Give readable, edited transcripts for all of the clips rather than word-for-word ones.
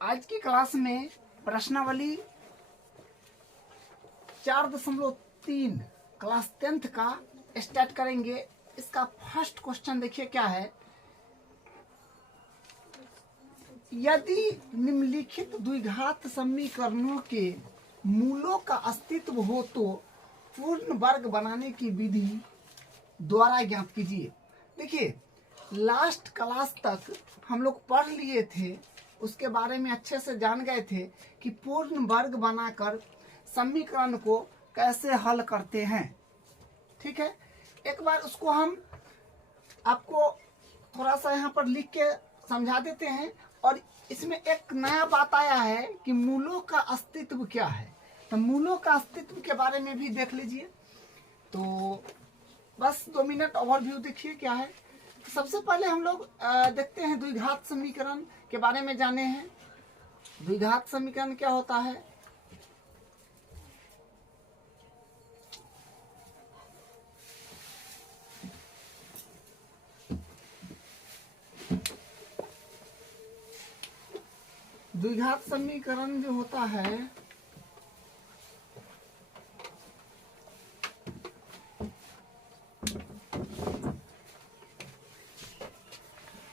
आज की क्लास में प्रश्नावली 4.3 क्लास 10th का स्टार्ट करेंगे। इसका फर्स्ट क्वेश्चन देखिए क्या है। यदि निम्नलिखित द्विघात समीकरणों के मूलों का अस्तित्व हो तो पूर्ण वर्ग बनाने की विधि द्वारा ज्ञात कीजिए। देखिए लास्ट क्लास तक हम लोग पढ़ लिए थे, उसके बारे में अच्छे से जान गए थे कि पूर्ण वर्ग बनाकर समीकरण को कैसे हल करते हैं। ठीक है, एक बार उसको हम आपको थोड़ा सा यहाँ पर लिख के समझा देते हैं। और इसमें एक नया बात आया है कि मूलों का अस्तित्व क्या है, तो मूलों का अस्तित्व के बारे में भी देख लीजिए। तो बस 2 मिनट ओवरव्यू देखिए क्या है। तो सबसे पहले हम लोग देखते हैं द्विघात समीकरण के बारे में जाने हैं। द्विघात समीकरण क्या होता है। द्विघात समीकरण जो होता है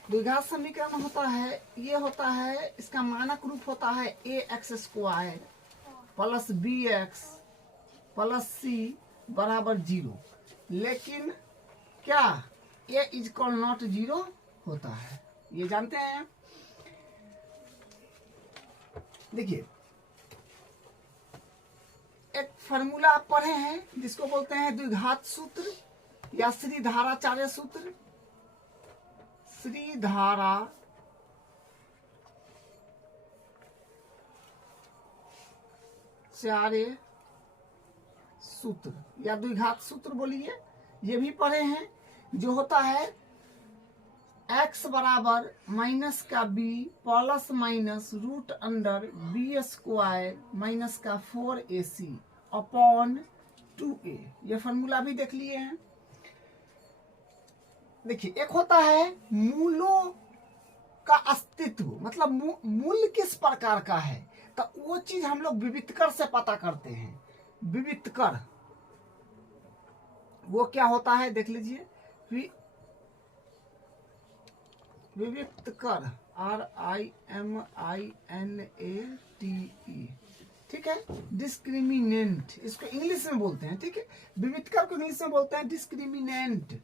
द्विघात समीकरण होता है, ये होता है, इसका मानक रूप होता है ax² plus bx plus c बराबर 0। लेकिन क्या a इज इक्वल नॉट 0 होता है, ये जानते हैं। देखिए एक फार्मूला आप पढ़े हैं जिसको बोलते हैं द्विघात सूत्र या श्रीधाराचार्य सूत्र। श्रीधाराचार्य सूत्र या द्विघात सूत्र बोलिए, ये भी पढ़े हैं। जो होता है x बराबर माइनस का b plus minus root under b² minus का 4ac अपॉन 2a, ये फॉर्मूला भी देख लिए हैं। देखिए एक होता है मूलों का अस्तित्व, मतलब मूल किस प्रकार का है, तो वो चीज हम लोग विविक्तर से पता करते हैं। विविक्तर वो क्या होता है देख लीजिए। विविक्तर RIMINATE, ठीक है। डिस्क्रिमिनेंट इसको इंग्लिश में बोलते हैं, ठीक है। विविक्तर को इंग्लिश में बोलते हैं डिस्क्रिमिनेंट,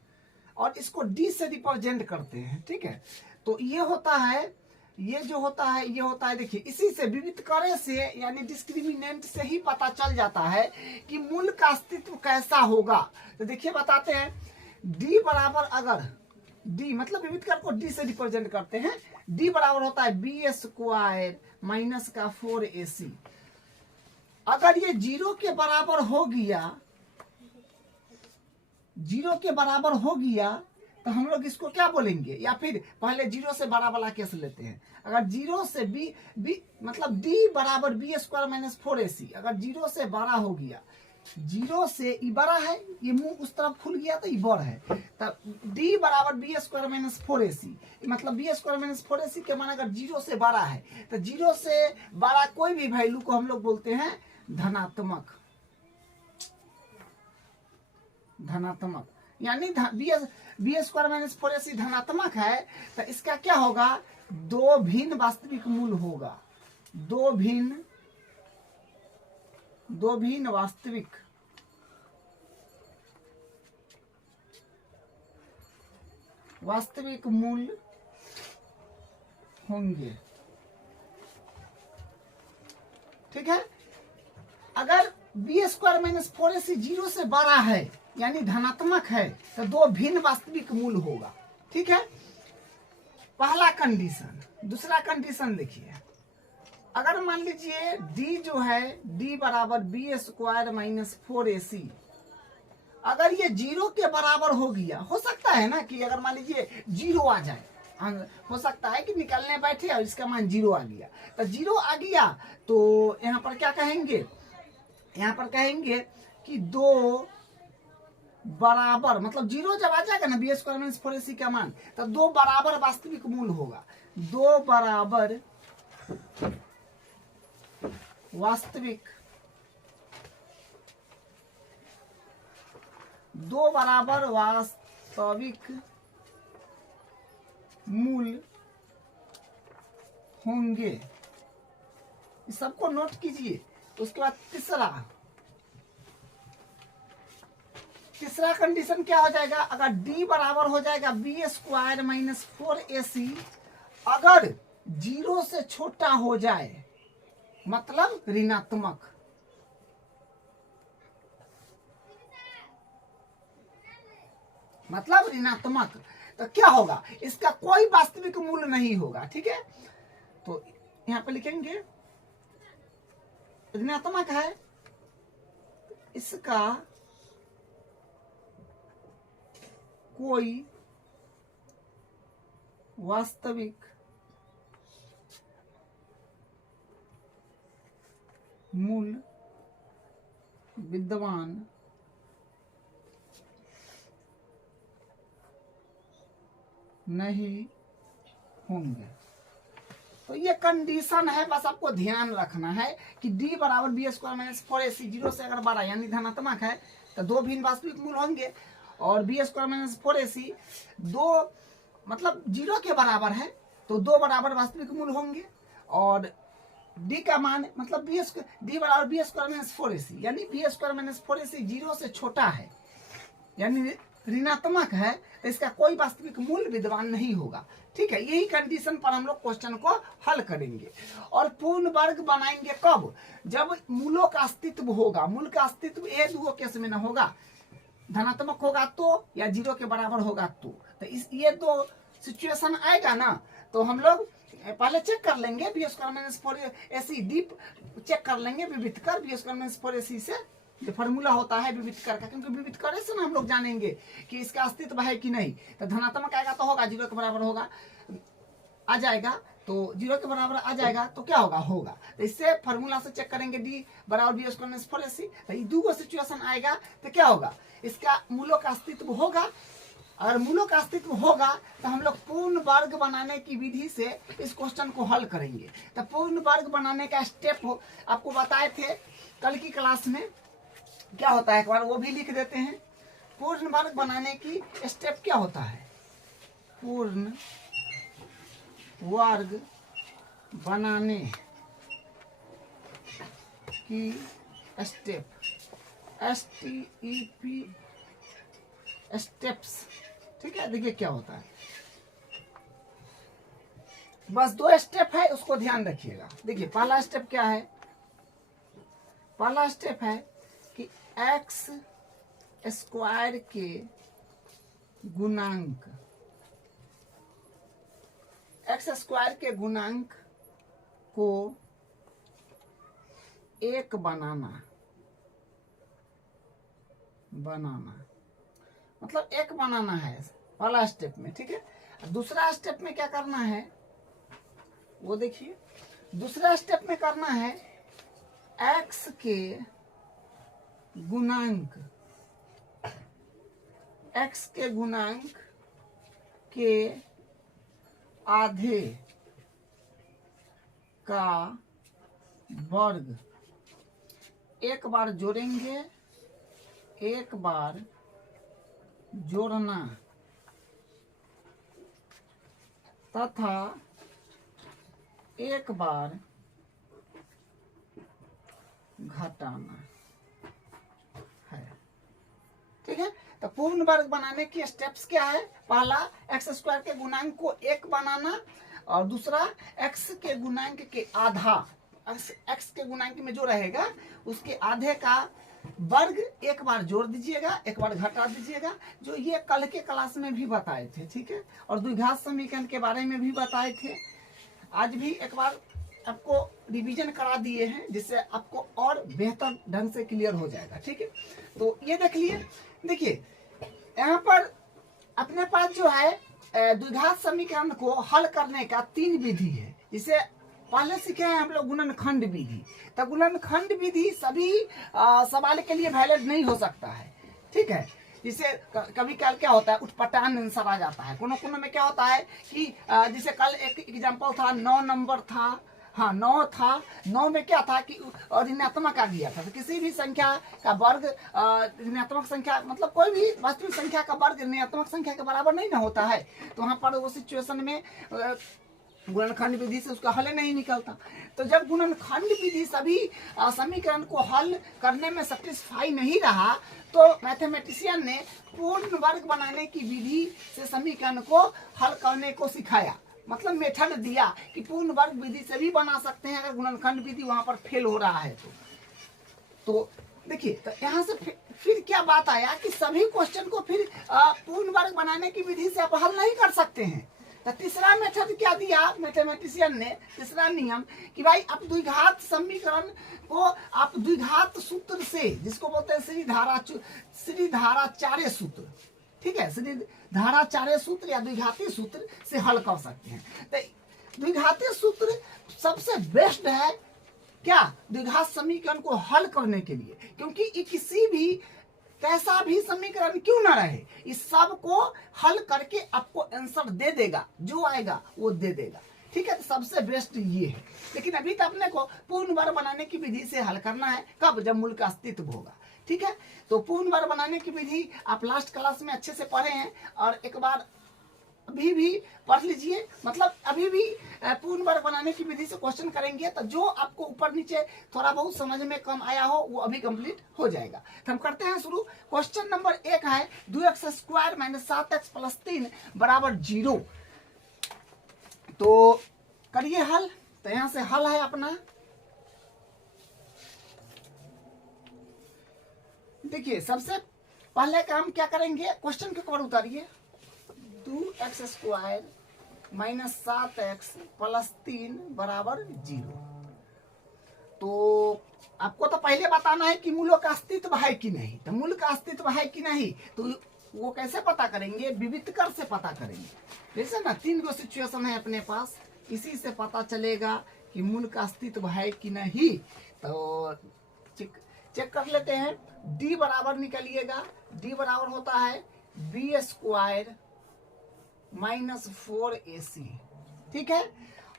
और इसको डी से रिप्रेजेंट करते हैं, ठीक है। तो ये होता है, ये जो होता है ये होता है, देखिए इसी से विविक्तर से यानी डिस्क्रिमिनेंट से ही पता चल जाता है कि मूल का अस्तित्व कैसा होगा। तो देखिए बताते हैं, डी बराबर, अगर डी मतलब विविक्तर को डी से रिप्रेजेंट करते हैं, डी बराबर होता है b² माइनस का 4ac। अगर ये 0 के बराबर हो गया, 0 के बराबर हो गया तो हम लोग इसको क्या बोलेंगे, या फिर पहले 0 से बड़ा वाला केस लेते हैं। अगर 0 से b मतलब d बराबर b² माइनस 4ac, अगर 0 से बड़ा हो गया, 0 से ई बड़ा है, ये मुंह उस तरफ खुल गया तो ई बड़ है, तब d बराबर b² माइनस 4ac, मतलब b² माइनस 4ac के मान अगर 0 से बड़ा है तो 0 से बड़ा कोई भी वैल्यू को हम लोग बोलते हैं धनात्मक। धनात्मक यानी b² माइनस 4ac धनात्मक है तो इसका क्या होगा, 2 भिन्न वास्तविक मूल होगा। 2 भिन्न वास्तविक मूल होंगे, ठीक है। अगर b² माइनस 4ac 0 से बड़ा है यानी धनात्मक है तो 2 भिन्न वास्तविक मूल होगा, ठीक है। पहला कंडीशन। दूसरा कंडीशन देखिए, अगर मान लीजिए d जो है d बराबर b² माइनस 4ac, अगर ये 0 के बराबर हो गया, हो सकता है ना कि अगर मान लीजिए 0 आ जाए, हो सकता है कि निकलने बैठे और इसका मान 0 आ गया, तो 0 आ गया तो यहाँ पर क्या कहेंगे, यहाँ पर कहेंगे कि 2 बराबर, मतलब 0 जब आ जाएगा ना b² माइनस 4ac का मान, तो 2 बराबर वास्तविक मूल होगा। 2 बराबर वास्तविक दो बराबर वास्तविक मूल होंगे। इस सबको नोट कीजिए। उसके बाद तीसरा कंडीशन क्या हो जाएगा, अगर d बराबर हो जाएगा बी स्क्वायर माइनस 4ac, अगर 0 से छोटा हो जाए मतलब ऋणात्मक, मतलब ऋणात्मक, तो क्या होगा, इसका कोई वास्तविक मूल्य नहीं होगा। ठीक है, तो यहां पे लिखेंगे ऋणात्मक है, इसका कोई वास्तविक मूल्य विद्यमान नहीं होंगे। तो ये कंडीशन है, बस आपको ध्यान रखना है कि d बराबर बी स्क्वायर माइनस 4ac, 0 से अगर बड़ा यानी धनात्मक है तो दो भिन्न वास्तविक मूल होंगे, और बी स्क्वायर माइनस 4ac दो मतलब 0 के बराबर है तो दो बराबर वास्तविक मूल होंगे, और d का मान मतलब d बराबर बी स्क्वायर माइनस 4ac यानी बी स्क्वायर माइनस 4ac 0 से छोटा है यानी ऋणात्मक है, तो इसका कोई वास्तविक मूल्य विद्यमान नहीं होगा। ठीक है, यही कंडीशन पर हम लोग क्वेश्चन को हल करेंगे। और पूर्ण वर्ग बनाएंगे कब, जब मूलों का अस्तित्व होगा। मूल का अस्तित्व ये दो केस में न होगा, धनात्मक होगा तो या 0 के बराबर होगा तो ये दो सिचुएशन आएगा ना, तो हम लोग पहले चेक कर लेंगे बी स्क्वायर माइनस 4ac डीप चेक कर लेंगे विविध कर बी स्क्वायर माइनस 4ac से जो फॉर्मूला होता है विविध कर का, क्योंकि विविध करे से ना हम लोग जानेंगे कि इसका अस्तित्व है कि नहीं। तो धनात्मक आएगा तो होगा, 0 के बराबर होगा आ जाएगा, तो 0 के बराबर आ जाएगा तो क्या होगा, होगा। तो इससे फॉर्मूला से चेक करेंगे d बराबर बी स्क्वायर माइनस 4ac, तो ये दो सिचुएशन आएगा तो क्या होगा, इसका मूलों का अस्तित्व होगा। अगर मूलों का अस्तित्व होगा तो हम लोग पूर्ण वर्ग बनाने की विधि से इस क्वेश्चन को हल करेंगे। तो पूर्ण वर्ग बनाने का स्टेप आपको बताए थे कल की क्लास में, क्या होता है एक बार वो भी लिख देते हैं। पूर्ण वर्ग बनाने की स्टेप क्या होता है, पूर्ण वर्ग बनाने की स्टेप, STEP स्टेप्स। ठीक है, देखिए क्या होता है, बस दो स्टेप है, उसको ध्यान रखिएगा। देखिए पहला स्टेप क्या है, पहला स्टेप है कि x स्क्वायर के गुणांक, x स्क्वायर के गुणांक को एक बनाना मतलब एक बनाना है पहला स्टेप में। ठीक है, दूसरा स्टेप में क्या करना है वो देखिए, दूसरा स्टेप में करना है x के गुणांक, x के गुणांक के आधे का वर्ग एक बार जोड़ेंगे, एक बार जोड़ना तथा एक बार घटाना है। ठीक है, तो पूर्ण वर्ग बनाने की स्टेप्स क्या है, पहला एक्स स्क्वायर के गुणांक को एक बनाना, और दूसरा एक्स के गुणांक के आधा, एक्स के गुणांक में जो रहेगा उसके आधे का वर्ग एक बार जोड़ दीजिएगा, एक बार घटा दीजिएगा, जो ये कल के क्लास में भी बताए थे। ठीक है, और द्विघात समीकरण के बारे में भी बताए थे, आज भी एक बार आपको रिवीजन करा दिए हैं जिससे आपको और बेहतर ढंग से क्लियर हो जाएगा। ठीक है, तो ये देख लिए। देखिए यहाँ पर अपने पास जो है द्विघात समीकरण को हल करने का 3 विधि है। जिसे पहले सीखे हैं हम लोग गुणनखंड विधि। तो गुणनखंड विधि सभी सवाल के लिए वैलिड नहीं हो सकता है। ठीक है, जिसे कभी कल क्या होता है उठपटांग आंसर आ जाता है। कोनो में क्या होता है कि जैसे कल एक एग्जांपल था 9 नंबर था हाँ 9 था, 9 में क्या था कि ऋणात्मक आ गया था। तो किसी भी संख्या का वर्ग ऋणात्मक संख्या मतलब कोई भी वास्तविक संख्या का वर्ग ऋणात्मक संख्या के बराबर नहीं ना होता है। तो वहाँ पर वो सिचुएशन में गुणनखंड विधि से उसका हल नहीं निकलता। तो जब गुणनखंड विधि सभी समीकरण को हल करने में सेटिस्फाई नहीं रहा तो मैथमेटिशियन ने पूर्ण वर्ग बनाने की विधि से समीकरण को हल करने को सिखाया। मतलब मेथड दिया कि पूर्ण वर्ग विधि से भी बना सकते हैं अगर गुणनखंड विधि वहां पर फेल हो रहा है तो देखिए, तो यहाँ से फिर क्या बात आया कि सभी क्वेश्चन को फिर पूर्ण वर्ग बनाने की विधि से आप हल नहीं कर सकते हैं। तो तीसरा मेथड क्या दिया मैथमेटिशियन ने, तीसरा नियम कि भाई आप द्विघात समीकरण को आप द्विघात सूत्र से, जिसको बोलते हैं श्रीधाराचार्य सूत्र, ठीक है, श्रीधाराचार्य सूत्र या द्विघाती सूत्र से हल कर सकते हैं। तो द्विघाती सूत्र सबसे बेस्ट है क्या द्विघात समीकरण को हल करने के लिए, क्योंकि ये किसी भी कैसा भी समीकरण क्यों ना रहे इस सब को हल करके आपको आंसर दे देगा, जो आएगा वो दे देगा। ठीक है, तो सबसे बेस्ट ये है। लेकिन अभी तो अपने को पूर्ण वर्ग बनाने की विधि से हल करना है, कब, जब मूल का अस्तित्व होगा। ठीक है, तो पूर्ण वर्ग बनाने की विधि आप लास्ट क्लास में अच्छे से पढ़े हैं और एक बार अभी भी पढ़ लीजिए। मतलब अभी भी पूर्ण वर्ग बनाने की विधि से क्वेश्चन करेंगे तो जो आपको ऊपर नीचे थोड़ा बहुत समझ में कम आया हो वो अभी कंप्लीट हो जाएगा। तो हम करते हैं शुरू। क्वेश्चन नंबर 1 है 2x² - 7x + 3 = 0। तो करिए हल। तो यहाँ से हल है अपना, देखिए सबसे पहले काम क्या करेंगे, क्वेश्चन के ऊपर उतारिए। 2x² - 7x + 3 = 0। तो आपको तो पहले बताना है कि मूलों का अस्तित्व है कि नहीं। तो मूल का अस्तित्व है कि नहीं तो वो कैसे पता करेंगे, विविधकर से पता करेंगे। जैसे ना 3 गो सिचुएशन है अपने पास, इसी से पता चलेगा कि मूल का अस्तित्व है कि नहीं। तो चेक कर लेते हैं। d बराबर निकलिएगा, d बराबर होता है b² - 4ac। ठीक है,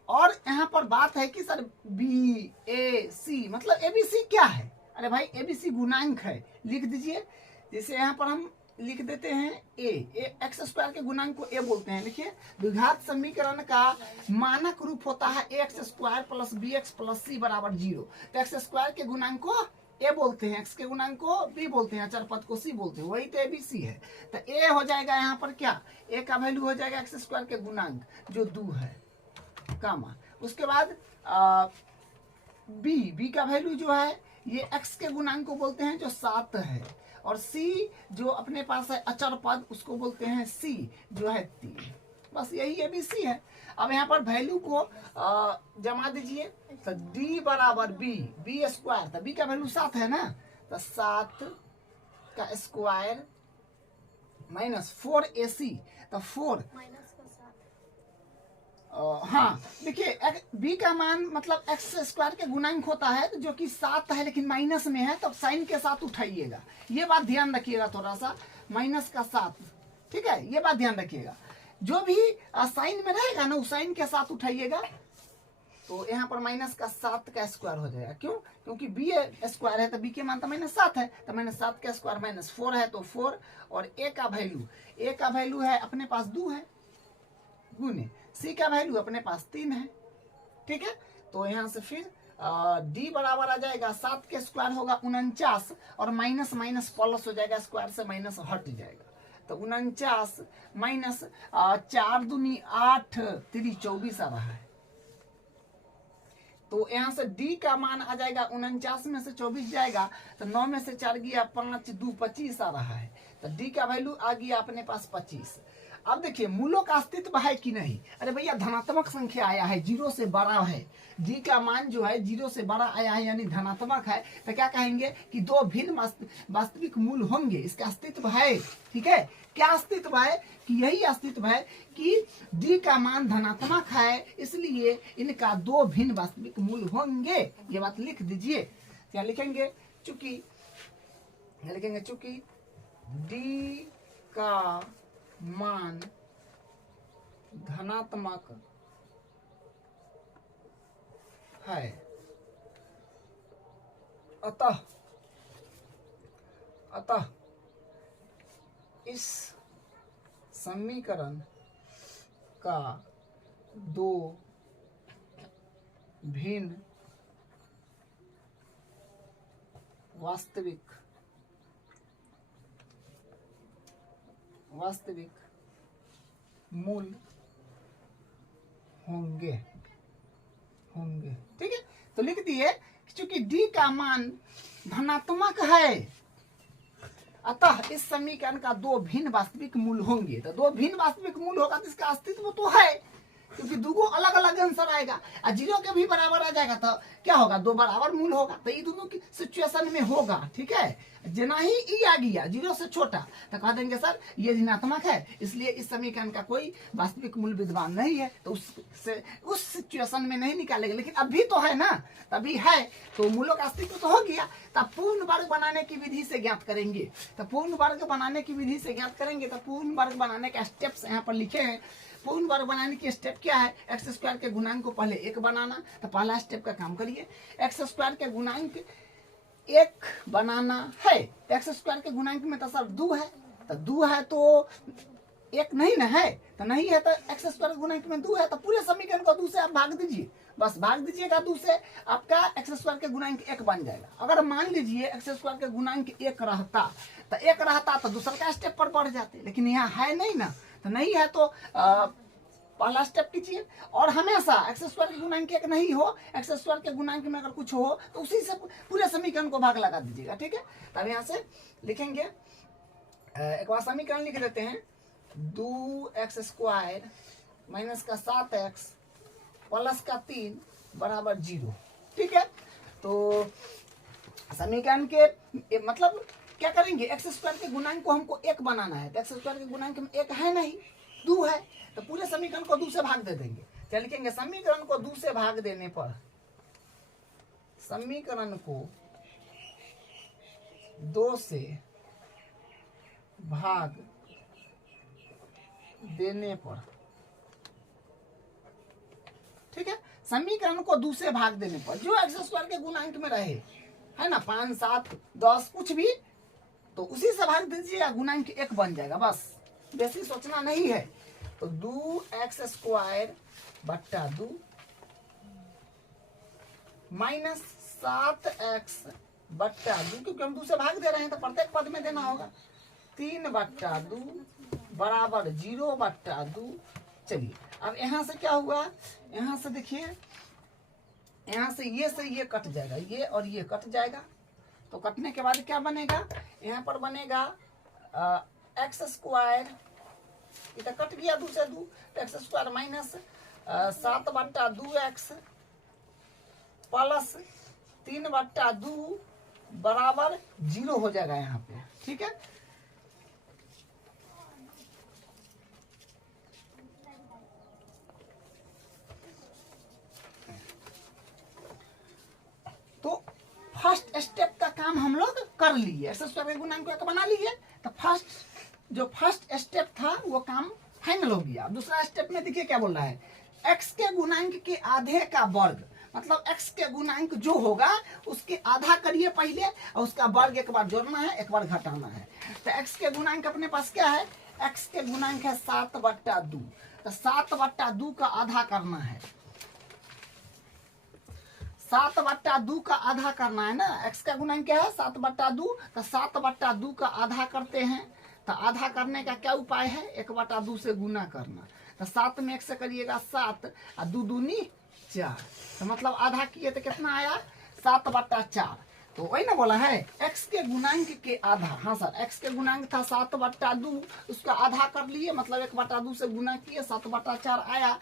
और यहाँ पर बात है कि सर BAC मतलब ABC क्या है। अरे भाई ABC गुणांक है, लिख दीजिए। जैसे यहाँ पर हम लिख देते हैं a x² के गुणांक को a बोलते हैं। लिखिए, द्विघात समीकरण का मानक रूप होता है ax² + bx + c = 0। तो x² के गुणांक को a बोलते हैं, x के गुणांक को b बोलते हैं, चरपद को c बोलते हैं, वही तो ABC है। तो a हो जाएगा यहाँ पर क्या, a का वैल्यू हो जाएगा x² के गुणांक जो 2 है, कामा। उसके बाद b का वैल्यू जो है ये x के गुणांक को बोलते हैं जो 7 है, और c जो अपने पास है अचर पद उसको बोलते हैं c जो है 3। बस यही ABC है। अब यहाँ पर वैल्यू को जमा दीजिए। तो d बराबर b² तो b का वैल्यू 7 है ना, तो 7 का स्क्वायर - 4ac। तो 4 हाँ देखिए, b का मान मतलब x² के गुणांक होता है जो कि 7 है लेकिन माइनस में है, तो साइन के साथ उठाइएगा। ये बात ध्यान रखिएगा थोड़ा सा, -7। ठीक है, ये बात ध्यान रखिएगा। जो भी साइन में रहेगा ना उस साइन के साथ उठाइएगा। तो यहाँ पर -7 का स्क्वायर हो जाएगा। क्यों, क्योंकि b² है तो b के मान तो -7 है, तो -7 का स्क्वायर -4 है तो 4, और a का वैल्यू है अपने पास 2 है, गुने c का वैल्यू अपने पास 3 है। ठीक है, तो यहाँ से फिर d बराबर आ जाएगा 7 के स्क्वायर होगा 49, और माइनस माइनस प्लस हो जाएगा, स्क्वायर से माइनस हट जाएगा। तो 49 माइनस 4 दूनी 8 3 24 आ रहा है। तो यहाँ से d का मान आ जाएगा 49 में से 24 जाएगा तो 9 में से 4 गया 5 2 25 आ रहा है। तो d का वैल्यू आ गया अपने पास 25। अब देखिए मूलों का अस्तित्व है कि नहीं। अरे भैया धनात्मक संख्या आया है, 0 से बड़ा है, d का मान जो है 0 से बड़ा आया है यानी धनात्मक है, तो क्या कहेंगे कि 2 भिन्न वास्तविक मूल होंगे, इसका अस्तित्व है। ठीक है, क्या अस्तित्व है कि यही अस्तित्व है कि d का मान धनात्मक है, इसलिए इनका 2 भिन्न वास्तविक मूल होंगे। ये बात लिख दीजिए। क्या लिखेंगे, चूंकि d का मान धनात्मक है। अतः इस समीकरण का दो भिन्न वास्तविक मूल होंगे। ठीक है, तो लिख दिए क्योंकि डी का मान धनात्मक है, अतः इस समीकरण का दो भिन्न वास्तविक मूल होंगे। तो दो भिन्न वास्तविक मूल होगा तो इसका अस्तित्व तो है, क्योंकि दो अलग अलग आंसर आएगा और जीरो के भी बराबर आ जाएगा तो क्या होगा, दो बराबर मूल होगा। तो ये दोनों की सिचुएशन में होगा। ठीक है, जना ही ई आ गया जीरो से छोटा तो कह देंगे सर ये ऋणात्मक है, इसलिए इस समीकरण का कोई वास्तविक मूल विद्यमान नहीं है, तो उस सिचुएशन में नहीं निकालेंगे। लेकिन अभी तो है ना, तभी है तो मूलों का अस्तित्व तो हो गया। तब पूर्ण वर्ग बनाने की विधि से ज्ञात करेंगे। तो पूर्ण वर्ग बनाने की विधि से ज्ञात करेंगे तो पूर्ण वर्ग बनाने का स्टेप्स यहाँ पर लिखे हैं। पूर्ण वर्ग बनाने की स्टेप क्या है, एक्स स्क्वायर के गुणांक को पहले एक बनाना। तो पहला स्टेप का काम करिए, एक्स स्क्वायर के गुणांक एक बनाना है। एक्स स्क्वायर के गुणांक में तो सर 2 है, तो 2 है तो एक नहीं ना है, तो नहीं है तो एक्स स्क्वायर गुणांक में 2 है, तो पूरे समीकरण को 2 से आप भाग दीजिए। बस भाग दीजिएगा 2 से, आपका एक्स स्क्वायर के गुणांक 1 बन जाएगा। अगर मान लीजिए एक्स स्क्वायर के गुणांक 1 रहता तो दूसरा का स्टेप पर बढ़ जाते, लेकिन यहाँ है नहीं ना, तो नहीं है तो पहला स्टेप कीजिए। और हमेशा एक्स स्क्वायर के गुणांक 1 नहीं हो, एक्स स्क्वायर के गुणांक में अगर कुछ हो तो उसी से पूरे समीकरण को भाग लगा दीजिएगा। ठीक है, तब यहाँ से लिखेंगे, एक बार समीकरण लिख देते हैं, 2x स्क्वायर माइनस का 7x प्लस का 3 बराबर 0। ठीक है, तो समीकरण के मतलब क्या करेंगे, एक्स स्क्वायर के गुणांक को हमको 1 बनाना है, तो एक्स स्क्वायर के गुणांक में 1 है नहीं, 2 है, तो पूरे समीकरण को 2 से भाग दे देंगे। क्या लिखेंगे, समीकरण को 2 से भाग देने पर, समीकरण को 2 से भाग देने पर, ठीक है, समीकरण को 2 से भाग देने पर जो एक्स स्क्वायर के गुणांक में रहे, है ना, 5, 7, 10 कुछ भी, तो उसी से भाग दीजिए, गुणांक 1 बन जाएगा। बस बेसी सोचना नहीं है। तो 2x स्क्वायर बट्टा 2 माइनस 7x बट्टा 2, क्योंकि हम 2 से भाग दे रहे हैं तो प्रत्येक पद में देना होगा, 3 बट्टा 2 बराबर 0 बट्टा 2। चलिए अब यहाँ से क्या हुआ, यहाँ से देखिए, यहाँ से ये कट जाएगा, ये और ये कट जाएगा। तो कटने के बाद क्या बनेगा, यहाँ पर बनेगा एक्स स्क्वायर, इधर कट गया 2 से 2, तो एक्स स्क्वायर माइनस 7 बट्टा 2x प्लस 3 बट्टा 2 बराबर 0 हो जाएगा यहाँ पे। ठीक है, तो फर्स्ट स्टेप का काम हम लोग कर लिए, एक्स स्क्वायर के गुणांक को 1 बना लिए। तो फर्स्ट स्टेप था वो काम फाइनल हो गया। दूसरा स्टेप में देखिए क्या बोल रहा है, एक्स के गुणांक के आधे का वर्ग, मतलब एक्स के गुणांक जो होगा उसके आधा करिए पहले, और उसका वर्ग एक बार जोड़ना है, एक बार घटाना है। तो एक्स के गुणांक अपने पास क्या है, एक्स के गुणांक है 7 बट्टा 2, तो 7 बट्टा 2 का आधा करना है, 7 बट्टा 2 का आधा करना है ना। एक्स का गुणांक क्या है 7 बट्टा 2, तो 7 बट्टा 2 का आधा करते हैं। तो आधा करने का क्या उपाय है, 1 बट्टा 2 से गुना करना। तो 7 में 1 से करिएगा 7 और 2 दूनी 4, तो मतलब आधा किए तो कितना आया 7 बट्टा 4। तो वही ना बोला है एक्स के गुणांक के आधा। हाँ सर, एक्स के गुणांक था 7 बट्टा 2, उसका आधा कर लिए, मतलब 1 बट्टा 2 से गुना किए, 7 बट्टा 4 आया,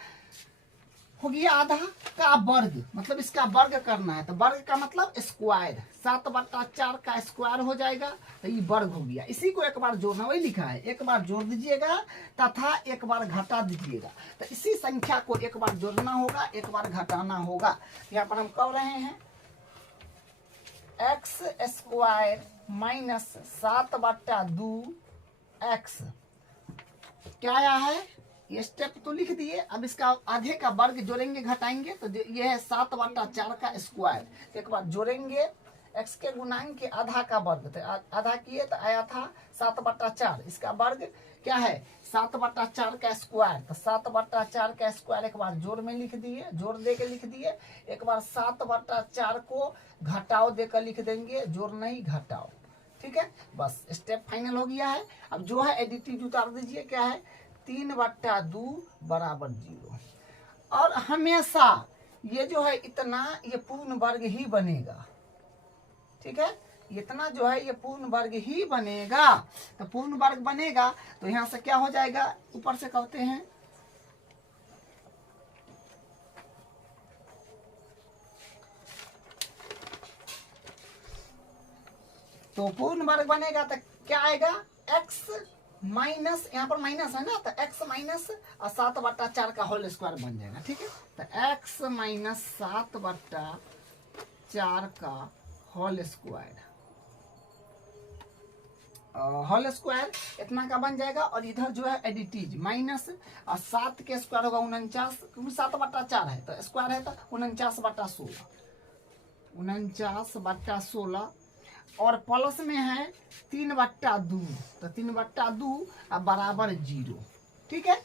हो गया आधा का वर्ग, मतलब इसका वर्ग करना है। तो वर्ग का मतलब स्क्वायर, 7 बट्टा 4 का स्क्वायर हो जाएगा, तो ये वर्ग हो गया। इसी को एक बार जोड़ना, वही लिखा है, एक बार जोड़ दीजिएगा तथा एक बार घटा दीजिएगा। तो इसी संख्या को एक बार जोड़ना होगा, एक बार घटाना होगा। यहाँ पर हम कर रहे हैं एक्स स्क्वायर माइनस 7 बट्टा 2 एक्स, क्या आया है ये स्टेप तो लिख दिए। अब इसका आधे का वर्ग जोड़ेंगे घटाएंगे तो ये है 7/4 का स्क्वायर। एक बार जोड़ेंगे x के गुणांक के आधा का वर्ग, तो आधा किए तो आया था 7/4। इसका वर्ग क्या है 7/4 का स्क्वायर, तो 7/4 का स्क्वायर एक बार जोड़ में लिख दिए, जोड़ दे के लिख दिए। एक बार 7/4 को घटाओ देकर लिख देंगे, जोड़ नहीं घटाओ। ठीक है, बस स्टेप फाइनल हो गया है। अब जो है एडिटिव उतार दीजिए, क्या है 3/2 बराबर 0। और हमेशा ये जो है इतना ये पूर्ण वर्ग ही बनेगा। ठीक है, इतना जो है ये पूर्ण वर्ग ही बनेगा। तो पूर्ण वर्ग बनेगा तो यहां से क्या हो जाएगा, ऊपर से कहते हैं तो पूर्ण वर्ग बनेगा तो क्या आएगा x माइनस, यहाँ पर माइनस है ना, तो x माइनस 7/4 का होल स्क्वायर बन जाएगा। ठीक है, तो x माइनस 7/4 का होल स्क्वायर, होल स्क्वायर इतना का बन जाएगा। और इधर जो है एडिटीज माइनस 7 के स्क्वायर होगा 49, क्योंकि 7/4 है तो स्क्वायर है तो 49/16, 49/16। और प्लस में है 3/2, तो 3/2 बराबर 0। ठीक है,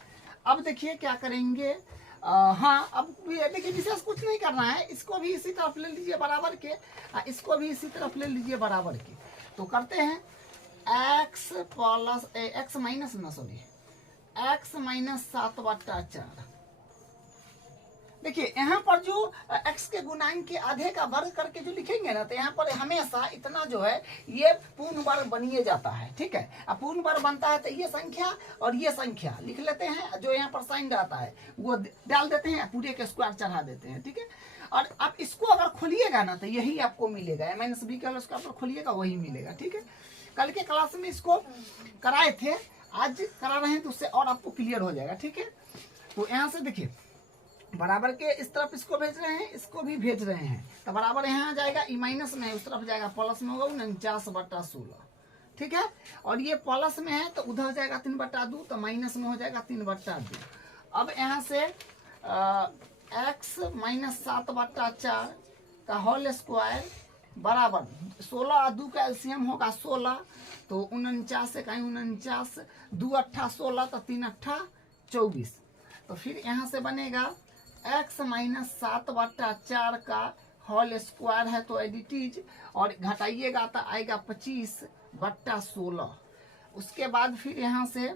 अब देखिए क्या करेंगे, हाँ अब देखिए विशेष कुछ नहीं करना है, इसको भी इसी तरफ ले लीजिए बराबर के, इसको भी इसी तरफ ले लीजिए बराबर के। तो करते हैं x प्लस x माइनस ना सॉरी x माइनस 7/4। देखिए यहाँ पर जो x के गुणांक के आधे का वर्ग करके जो लिखेंगे ना, तो यहाँ पर हमेशा इतना जो है ये पूर्ण वर्ग बनिए जाता है। ठीक है, अब पूर्ण वर्ग बनता है तो ये संख्या और ये संख्या लिख लेते हैं, जो यहाँ पर साइन रहता है वो डाल देते हैं, पूरे के स्क्वायर चढ़ा देते हैं। ठीक है, और अब इसको अगर खोलिएगा ना तो यही आपको मिलेगा, -b का स्क्वायर पर खोलिएगा वही मिलेगा। ठीक है, कल के क्लास में इसको कराए थे, आज करा रहे हैं तो उससे और आपको क्लियर हो जाएगा। ठीक है, तो यहाँ से देखिए बराबर के इस तरफ इसको भेज रहे हैं, इसको भी भेज रहे हैं, तो बराबर यहाँ जाएगा, ई माइनस में उस तरफ जाएगा, प्लस में होगा 49/16। ठीक है, और ये प्लस में है तो उधर जाएगा 3/2, तो माइनस में हो जाएगा 3/2। अब यहाँ से x माइनस 7/4 का होल स्क्वायर बराबर 16 और 2 का एलसीएम होगा 16, तो 49 से कहीं 49, 2 8 16, तो 3 8 24। तो फिर यहाँ से बनेगा x माइनस 7/4 का होल स्क्वायर है तो एडिटीज, और घटाइएगा तो आएगा 25/16। उसके बाद फिर यहाँ से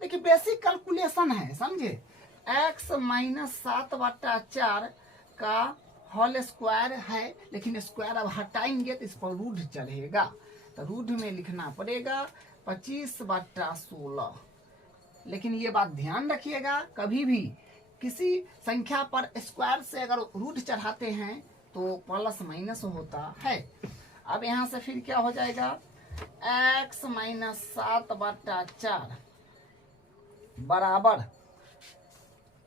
देखिए बेसिक कैलकुलेशन है, समझे, x माइनस 7/4 का होल स्क्वायर है, लेकिन स्क्वायर अब हटाएंगे तो इस पर रूट चढ़ेगा, तो रूट में लिखना पड़ेगा 25/16। लेकिन ये बात ध्यान रखिएगा, कभी भी किसी संख्या पर स्क्वायर से अगर रूट चढ़ाते हैं तो प्लस माइनस होता है। अब यहाँ से फिर क्या हो जाएगा, x माइनस 7/4 बराबर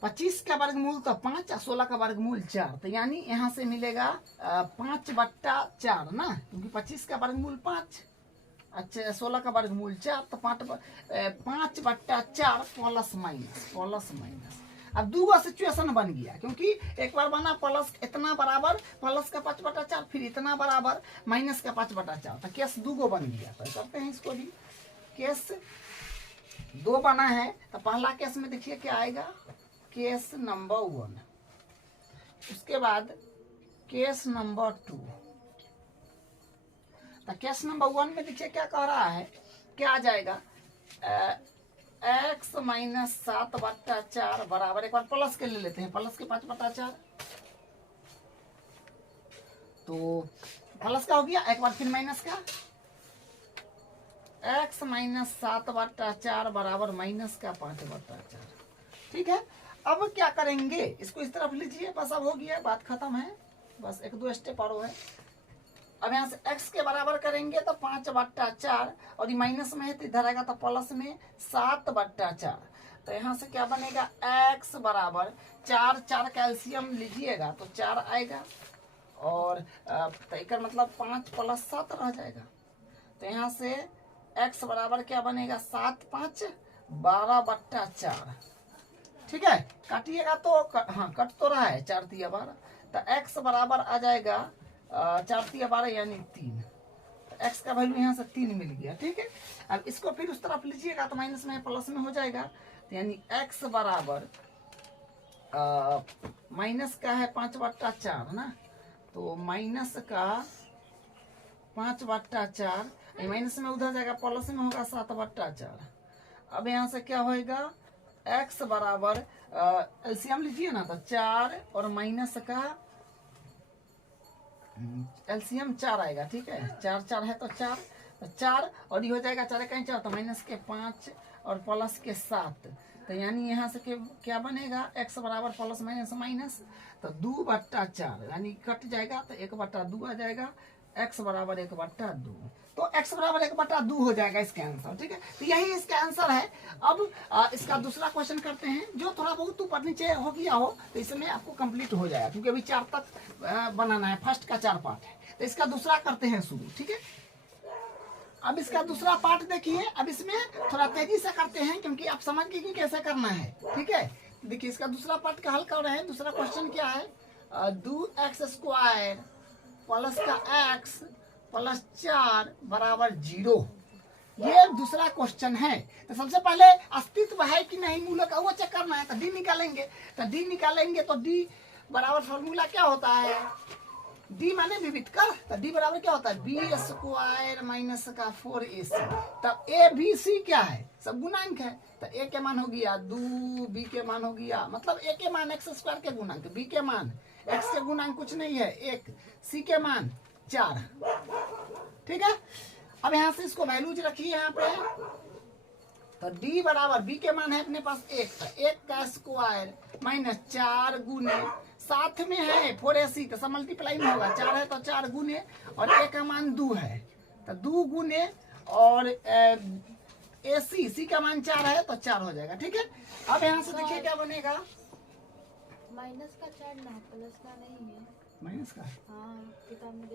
25 का वर्गमूल तो 5, 16 का वर्गमूल 4, तो यानी यहाँ से मिलेगा 5/4 ना, क्योंकि 25 का वर्गमूल 5, अच्छा 16 का वर्गमूल 4, तो 5/4 प्लस माइनस। अब दूसरा सिचुएशन बन गया, क्योंकि एक बार बना प्लस इतना बराबर प्लस का 5/4, फिर इतना बराबर माइनस का 5/4, तो केस 2 बन गया। तो करते हैं इसको भी, केस 2 बना है, तो पहला केस में देखिए क्या आएगा, केस नंबर 1, उसके बाद केस नंबर 2। तो केस नंबर 1 में देखिए क्या कह रहा है, क्या आ जाएगा, x माइनस 7/4 बराबर, एक बार प्लस के ले लेते हैं, प्लस के 5/4, तो प्लस का हो गया, एक बार फिर माइनस का, x माइनस 7/4 बराबर माइनस का 5/4। ठीक है, अब क्या करेंगे, इसको इस तरफ लीजिए, बस अब हो गया, बात खत्म है, बस 1-2 स्टेप और है। अब यहाँ से x के बराबर करेंगे तो 5/4, और ये माइनस में है तो इधर आएगा तो प्लस में 7/4, तो यहाँ से क्या बनेगा, x बराबर 4 का एलसीएम लीजिएगा तो 4 आएगा, और तो मतलब 5 + 7 रह जाएगा। तो यहाँ से x बराबर क्या बनेगा, 7 × 5 = 12/4, ठीक है, काटिएगा तो हाँ कट तो रहा है, 4 तिया 12, तो x बराबर आ जाएगा 4 तिया 12 यानी 3। x का वैल्यू यहाँ से 3 मिल गया। ठीक है, अब इसको फिर उस तरफ लीजिएगा तो माइनस में प्लस में हो जाएगा, तो यानी x बराबर माइनस का है 5/4 ना, तो माइनस का 5/4, माइनस में उधर जाएगा प्लस में होगा 7/4। अब यहाँ से क्या होएगा, x बराबर एलसीएम लीजिए ना, तो 4 और माइनस का एलसीएम 4 आएगा। ठीक है, 4 4 है तो 4, तो 4 और ये हो जाएगा 4 कहीं 4, तो माइनस के 5 और प्लस के 7, तो यानी यहाँ से क्या बनेगा, x बराबर प्लस माइनस माइनस, तो 2/4 यानी कट जाएगा तो 1/2 आ जाएगा, x बराबर 1/2, तो x बराबर 1/2 हो जाएगा इसका आंसर। ठीक है, तो यही इसका आंसर है। अब इसका दूसरा क्वेश्चन करते हैं, जो थोड़ा बहुत ऊपर नीचे हो गया हो तो इसमें आपको कंप्लीट हो जाएगा, क्योंकि अभी 4 तक बनाना है, फर्स्ट का 4 पार्ट है, तो इसका दूसरा करते हैं शुरू। ठीक है, अब इसका दूसरा पार्ट देखिए, अब इसमें थोड़ा तेजी से करते हैं क्योंकि आप समझ गए कि कैसे करना है। ठीक है, देखिए इसका दूसरा पार्ट का हल कर रहे हैं। दूसरा क्वेश्चन क्या है, 2x² प्लस का x प्लस 4 बराबर 0, ये दूसरा क्वेश्चन है। तो सबसे पहले अस्तित्व है कि नहीं मूलों का वो चेक करना है, तो डी निकालेंगे। तो डी निकालेंगे तो डी बराबर फॉर्मूला क्या होता है, डी माने विविध कर, तो डी बराबर क्या होता है, b² माइनस का 4ac। तब ए बी सी क्या है, सब गुणांक है, तो ए के मान हो गया 2, बी के मान हो गया, मतलब ए के मान x² के गुणांक, बी के मान x के गुणांक कुछ नहीं है 1, सी के मान 4। ठीक है, अब यहाँ से इसको वैल्यूज रखिए यहाँ पे, तो d बराबर b के मान है अपने पास 1, तो 1 का स्क्वायर माइनस 4 गुने, साथ में है 4ac, तो सब मल्टीप्लाई में होगा, 4 है तो 4 गुने, और a का मान 2 है तो 2 गुने, और ac c का मान 4 है तो 4 हो जाएगा। ठीक है, अब यहाँ से देखिए क्या बनेगा, माइनस का 4 ना, प्लस का नहीं है, माइनस का, हाँ किताब में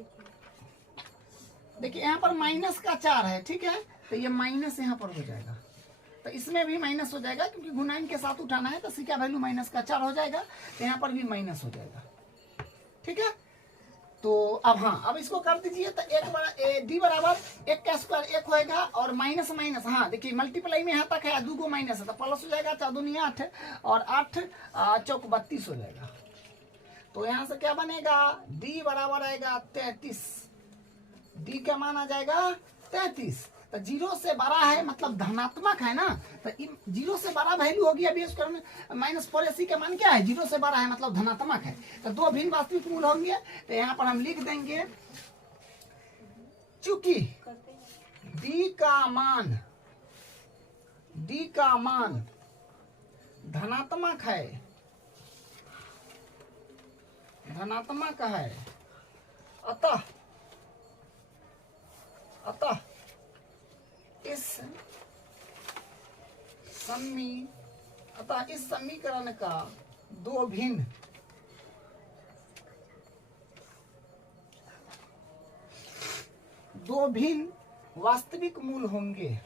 देखिए यहाँ पर माइनस का 4 है। ठीक है, तो ये माइनस यहाँ पर हो जाएगा, तो इसमें भी माइनस हो जाएगा क्योंकि गुणांक के साथ उठाना है, तो सी का वैल्यू माइनस का 4 हो जाएगा, तो यहाँ पर भी माइनस हो जाएगा। ठीक है, तो अब हाँ, अब इसको कर दीजिए, तो डी बराबर 1 का स्क्वायर 1 होएगा, और माइनस माइनस, हाँ देखिए मल्टीप्लाई में यहाँ तक है, 2 को माइनस है तो प्लस हो जाएगा, 4 दूनी 8 और 8 चौक 32 हो जाएगा। तो यहाँ से क्या बनेगा, डी बराबर आएगा 33, डी का मान आ जाएगा 33, तो 0 से बड़ा है मतलब धनात्मक है ना, तो 0 से बड़ा वैल्यू होगी, अभी उसका माइनस 4ac का मान क्या है, 0 से बड़ा है मतलब धनात्मक है, तो 2 भिन्न वास्तविक मूल होंगे, तो यहाँ पर हम लिख देंगे चूंकि d का मान धनात्मक है, अतः इस समीकरण का दो भिन्न वास्तविक मूल होंगे।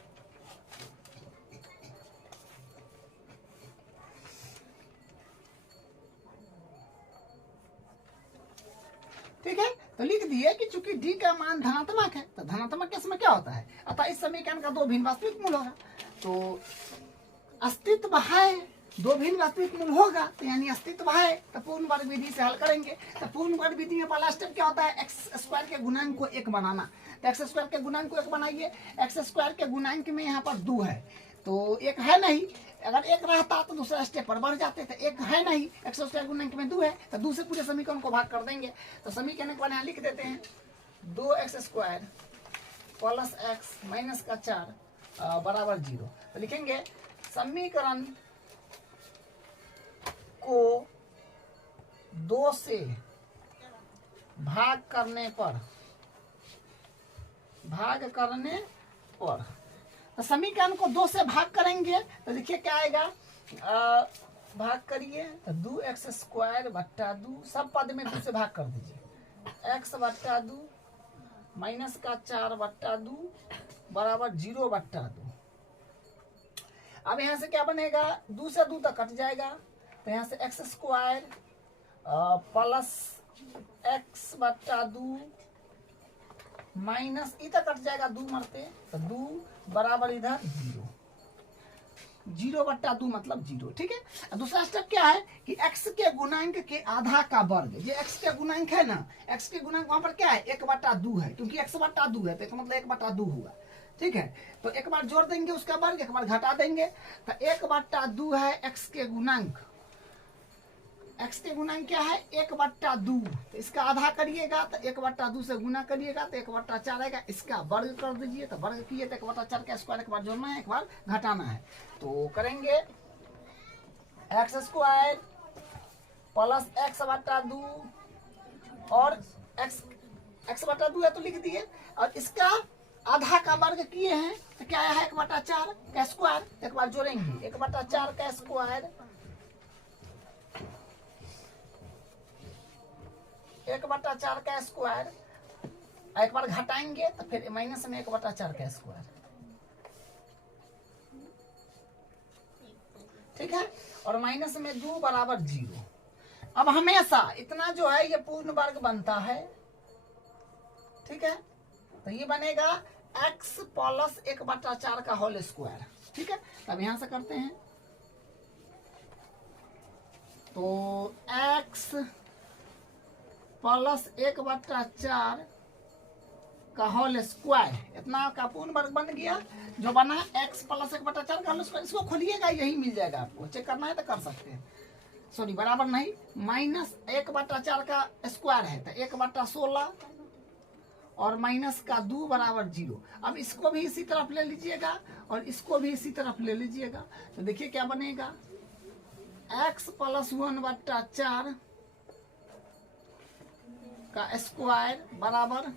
ठीक है, तो लिख दिए कि चूंकि d का मान धनात्मक है, तो धनात्मक केस में क्या होता है, अतः इस समीकरण का 2 भिन्न वास्तविक मूल होगा। तो अस्तित्व है, 2 भिन्न वास्तविक मूल होगा, तो यानी अस्तित्व है, तो पूर्ण वर्ग विधि से हल करेंगे। तो पूर्ण वर्ग विधि में पहला स्टेप क्या होता है, x² के गुणांक को 1 बनाना, तो x² के गुणांक को 1 बनाइए, x² के गुणांक में यहाँ पर 2 है, तो 1 है नहीं, अगर 1 रहता तो दूसरा स्टेप पर बढ़ जाते थे, 1 है नहीं, x² गुणांक में 2 है, तो 2 से पूरे समीकरण को भाग कर देंगे। तो समीकरण को यहाँ लिख देते हैं, 2x² प्लस x माइनस का 4 बराबर 0। तो लिखेंगे समीकरण को 2 से भाग करने पर तो समीकरण को 2 से भाग करेंगे, तो देखिए क्या आएगा, भाग करिए, तो 2x² बट्टा 2, सब पद में 2 से भाग कर दीजिए, x बट्टा 2 माइनस का 4 बट्टा 2 बराबर 0 बट्टा 2। अब यहाँ से क्या बनेगा, 2 से 2 तक कट जाएगा, तो यहाँ से एक्स स्क्वायर प्लस एक्स बट्टा 2 माइनस इधर कट जाएगा 2 मरते, तो 2 बराबर इधर 0 बट्टा 2 मतलब 0। ठीक है। दूसरा स्टेप क्या है कि x के गुणांक के आधा का वर्ग, ये x के गुणांक है ना, x के गुणांक वहां पर क्या है 1 बट्टा 2 है, क्योंकि x बट्टा 2 है तो इसका मतलब 1 बट्टा 2 हुआ। ठीक है, तो एक बार जोड़ देंगे उसका वर्ग, एक बार घटा देंगे, तो 1 बट्टा 2 है x के गुणांक। x के गुणांक क्या है 1 बट्टा 2, तो इसका आधा करिएगा तो 1 बट्टा 2 से गुना करिएगा तो 1 बट्टा 4 आएगा, इसका वर्ग कर दीजिए, तो वर्ग किए तो 1 बट्टा 4 का स्क्वायर एक बार जोड़ना है एक बार घटाना है, तो करेंगे एक्स स्क्वायर प्लस एक्स बट्टा 2 और एक्स बट्टा 2 है तो लिख दिए, और इसका आधा का वर्ग किए हैं तो क्या आया है 1 बट्टा 4 का स्क्वायर, एक बार जोड़ेंगे 1 बट्टा 4 का स्क्वायर 1 बट्टा 4 का स्क्वायर, एक बार घटाएंगे तो फिर माइनस में 1 बट्टा 4 का स्क्वायर। ठीक है, और माइनस में 2 बराबर 0। अब हमेशा इतना जो है ये पूर्ण वर्ग बनता है। ठीक है, तो ये बनेगा x प्लस 1 बट्टा 4 का होल स्क्वायर। ठीक है, अब यहां से करते हैं, तो x प्लस 1 बट्टा 4 का होल स्क्वायर, इतना का पूर्ण वर्ग बन गया जो बना x प्लस 1 बट्टा 4 का होल स्क्वायर। इसको खोलिएगा यही मिल जाएगा, आपको चेक करना है तो कर सकते हैं, सॉरी बराबर नहीं, माइनस 1 बट्टा 4 का स्क्वायर है तो 1 बट्टा 16 और माइनस का 2 बराबर 0। अब इसको भी इसी तरफ ले लीजिएगा और इसको भी इसी तरफ ले लीजिएगा, तो देखिए क्या बनेगा x प्लस 1 बट्टा 4 का स्क्वायर बराबर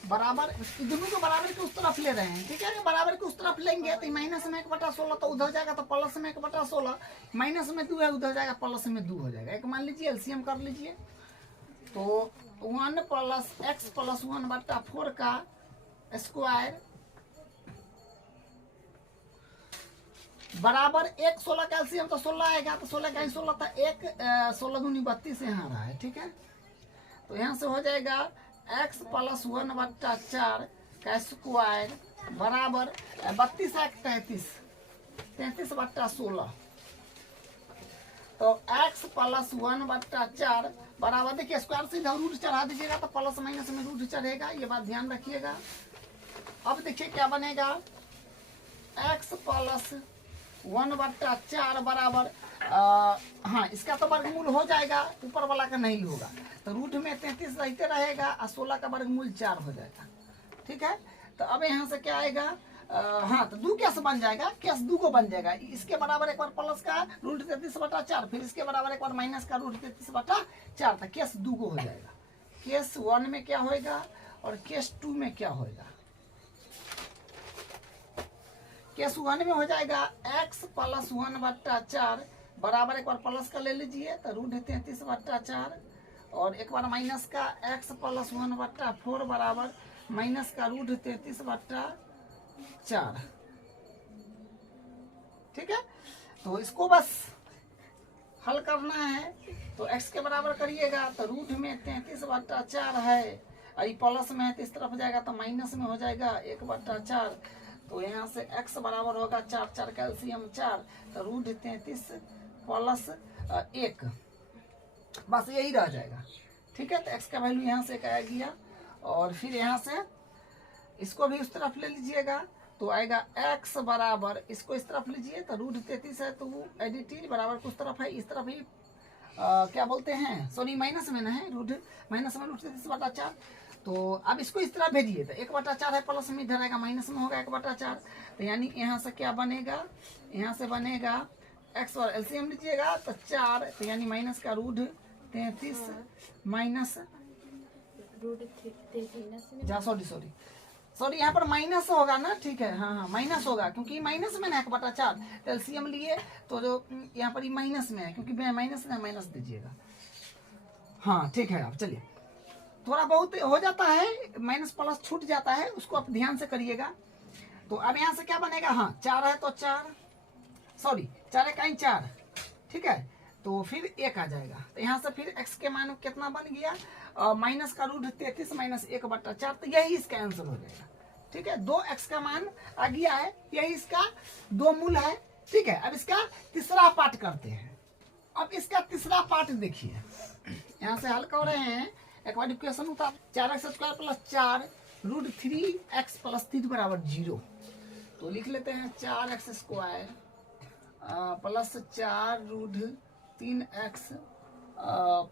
दोनों को बराबर के उस तरफ ले रहे हैं। ठीक है, बराबर के उस तरफ लेंगे तो माइनस में 1 बटा 16 तो उधर जाएगा, तो प्लस में 1 बटा 16, माइनस में 2 है उधर जाएगा, प्लस में 2 हो जाएगा। एक मान लीजिए एलसीएम कर लीजिए, तो 1 प्लस एक्स प्लस 1 बटा 4 का स्क्वायर बराबर 1 16 का एलसीएम तो 16 आएगा, तो 16 का 16 था 1 16 दूनी 32 यहाँ रहा है। ठीक है, तो यहाँ से हो जाएगा x प्लस 1 बट्टा 4 का स्क्वायर बराबर 32 33 बट्टा 16, तो x प्लस 1 बट्टा 4 बराबर, देखिए स्क्वायर से इधर रूट चढ़ा दीजिएगा तो प्लस माइनस में रूट चढ़ेगा, ये बात ध्यान रखिएगा। अब देखिए क्या बनेगा x प्लस 1 बट्टा 4 बराबर हाँ इसका तो वर्गमूल हो जाएगा, ऊपर वाला का नहीं होगा, तो रूट में 33 रहते रहेगा और 16 का वर्गमूल 4 हो जाएगा। ठीक है, तो अब यहाँ से क्या आएगा हाँ, तो 2 कैसे बन जाएगा, कैसे 2 को बन जाएगा, इसके बराबर एक बार प्लस का रूट 33 बटा 4, फिर इसके बराबर एक बार माइनस का रूट 33 बटा 4, तो केस 2 को हो जाएगा। केस 1 में क्या होएगा और केस 2 में क्या होएगा, केस 1 में हो जाएगा x प्लस 1 बट्टा 4 बराबर एक बार प्लस का ले लीजिए तो रूट 33 बट्टा 4 और एक बार माइनस का x प्लस 1 बट्टा 4 बराबर माइनस का रूट 33 बट्टा 4। ठीक है, तो इसको बस हल करना है, तो x के बराबर करिएगा तो रूट में 33 बट्टा 4 है, और ये प्लस में है तो इस तरफ जाएगा तो माइनस में हो जाएगा 1 बट्टा 4, तो यहाँ से x बराबर होगा 4 4 का एलसीएम 4, तो रूट 33 प्लस 1 बस यही रह जाएगा। ठीक है, तो x का वैल्यू यहाँ से आ गया, और फिर यहाँ से इसको भी उस तरफ ले लीजिएगा तो आएगा x बराबर, इसको इस तरफ लीजिए तो रूट 33 है तो वो एडिटिव बराबर उस तरफ है, इस तरफ ही क्या बोलते हैं, सॉरी माइनस में ना है, रूट माइनस में रूट 33 बटा 4, तो अब इसको इस तरफ भेजिए तो 1 बटा 4 है, प्लस में इधर आएगा माइनस में होगा 1 बटा 4, तो यानी यहाँ से क्या बनेगा, यहाँ से बनेगा x और एलसीएम लीजिएगा तो 4, तो यानी माइनस का रूट 33 माइनस सॉरी यहाँ पर माइनस होगा ना। ठीक है, हाँ माइनस होगा क्योंकि माइनस में ना 1 बटा 4, तो एलसीएम लिए तो जो यहाँ पर माइनस में है, क्योंकि माइनस में माइनस दीजिएगा। हाँ ठीक है, अब चलिए थोड़ा बहुत हो जाता है, माइनस प्लस छूट जाता है, उसको आप ध्यान से करिएगा। तो अब यहाँ से क्या बनेगा, हाँ 4 है तो 4 सॉरी 4 इकाई 4, ठीक है, तो फिर 1 आ जाएगा। तो यहाँ से फिर x के मान कितना बन गया, माइनस का रूट 33 माइनस 1/4, तो यही इसका आंसर हो जाएगा। ठीक है, 2x का मान आ गया है, यही इसका 2 मूल है। ठीक है, अब इसका तीसरा पार्ट करते हैं। अब इसका तीसरा पार्ट देखिए, यहाँ से हल कर रहे हैं, एक बार इक्वेशन उतार, 4x² + 4 √3x + 3 = 0। तो लिख लेते हैं 4x² + 4 √3x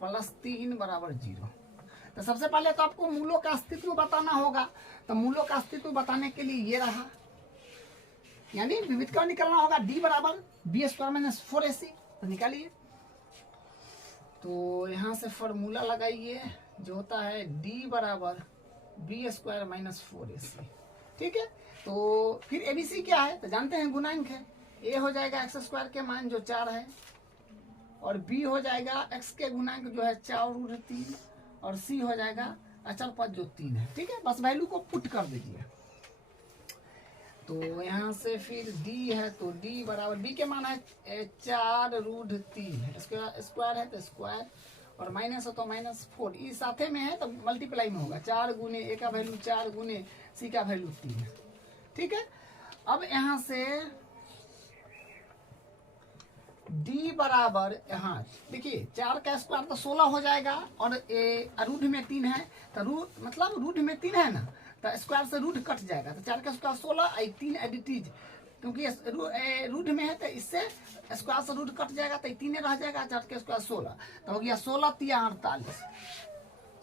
+ 3 = 0। तो सबसे पहले तो आपको मूलों का अस्तित्व बताना होगा। तो मूलों का अस्तित्व बताने के लिए ये रहा, यानी विविध का निकलना होगा, d = b² - 4ac। तो निकालिए, तो यहाँ से फॉर्मूला लगाइए जो होता है d = b² - 4ac। ठीक है, तो फिर एबीसी क्या है, तो जानते हैं गुणांक है। a हो जाएगा x² के मान जो 4 है, और b हो जाएगा x के गुणांक जो है 4√3, और c हो जाएगा अचल पद जो 3 है। ठीक है, बस वैल्यू को पुट कर दीजिए। तो यहाँ से फिर d है, तो d = b के मान है 4√3, स्क्वायर है तो स्क्वायर, और माइनस हो तो -4, ये साथे में है तो मल्टीप्लाई में होगा, 4 गुने a का वैल्यू 4 गुने c का वैल्यू 3। ठीक है, अब यहाँ से d बराबर, यहाँ देखिए 4 का स्क्वायर तो 16 हो जाएगा, और रूट में 3 है, तो रूट में 3 है ना, तो स्क्वायर से रूट कट जाएगा, तो 4 का स्क्वायर 16, 3 एडिटीज, क्योंकि रूट में है तो इससे स्क्वायर से रूट कट जाएगा, तो 3 रह जाएगा, 4 का स्क्वायर 16, तो हो गया 16 × 48,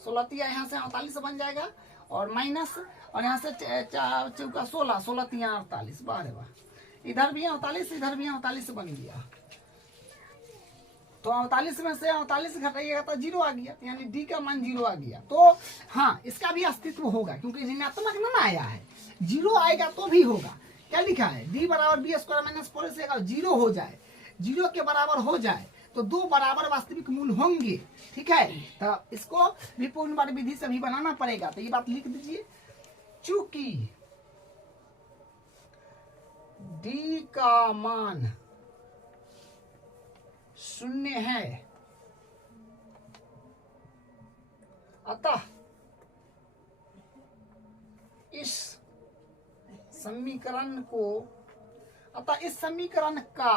16 × यहाँ से 48 बन जाएगा, और माइनस, और यहाँ से 4 × 16, 16 × 48, वाह, इधर भी 48, इधर भी 48 बन गया। तो 48 में से 48 घटाइएगा तो 0 आ गया, यानी d का मान 0 आ गया। तो हाँ, इसका भी अस्तित्व होगा, क्योंकि ऋणात्मक ना आया है, 0 आएगा तो भी होगा। क्या लिखा है, d = b² - 4ac, अगर 0 हो जाए, 0 के बराबर हो जाए, तो 2 बराबर वास्तविक मूल होंगे। ठीक है, तो इसको भी पूर्ण वर्ग विधि से भी बनाना पड़ेगा, तो ये बात लिख दीजिए, चूंकि d का मान 0 है, अतः इस समीकरण का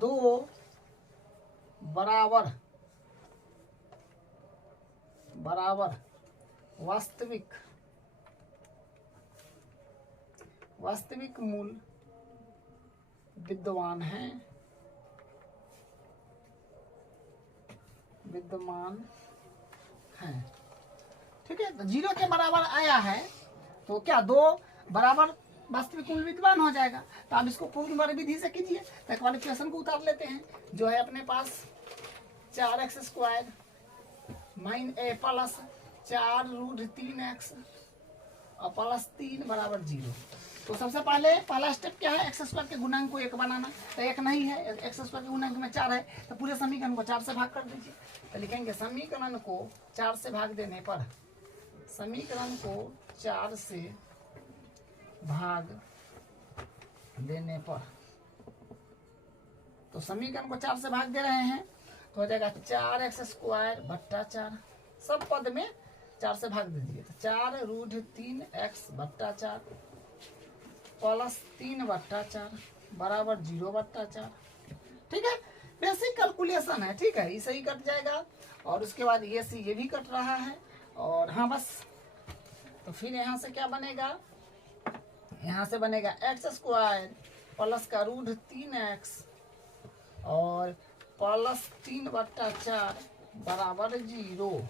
2 बराबर वास्तविक मूल विद्यमान है। ठीक है, तो 0 के बराबर आया है, तो क्या 2 बराबर वास्तविक मूल विद्यमान हो जाएगा। तो आप इसको पूर्ण वर्ग विधि से कीजिए। तो एक बार इक्वेशन को उतार लेते हैं, जो है अपने पास 4x² - 4√3x और +3 = 0। तो सबसे पहले पहला स्टेप क्या है, x² के गुणांक को 1 बनाना। तो 1 नहीं है, x² के गुणांक में 4 है, तो पूरे समीकरण को 4 से भाग कर दीजिए। तो लिखेंगे समीकरण को 4 से भाग देने पर, समीकरण को 4 से भाग देने पर, तो समीकरण को 4 से भाग दे रहे हैं, तो हो जाएगा 4x² + 4, सब पद में 4 से भाग दीजिए, तो 4√3x + 4 +3/4 = 0/4। ठीक है, बेसिक कैलकुलेशन है। ठीक है, इसे ही कट जाएगा, और उसके बाद ये सी ये भी कट रहा है, और हाँ बस। तो फिर यहाँ से क्या बनेगा, यहाँ से बनेगा x² प्लस का √3x और +3/4 = 0।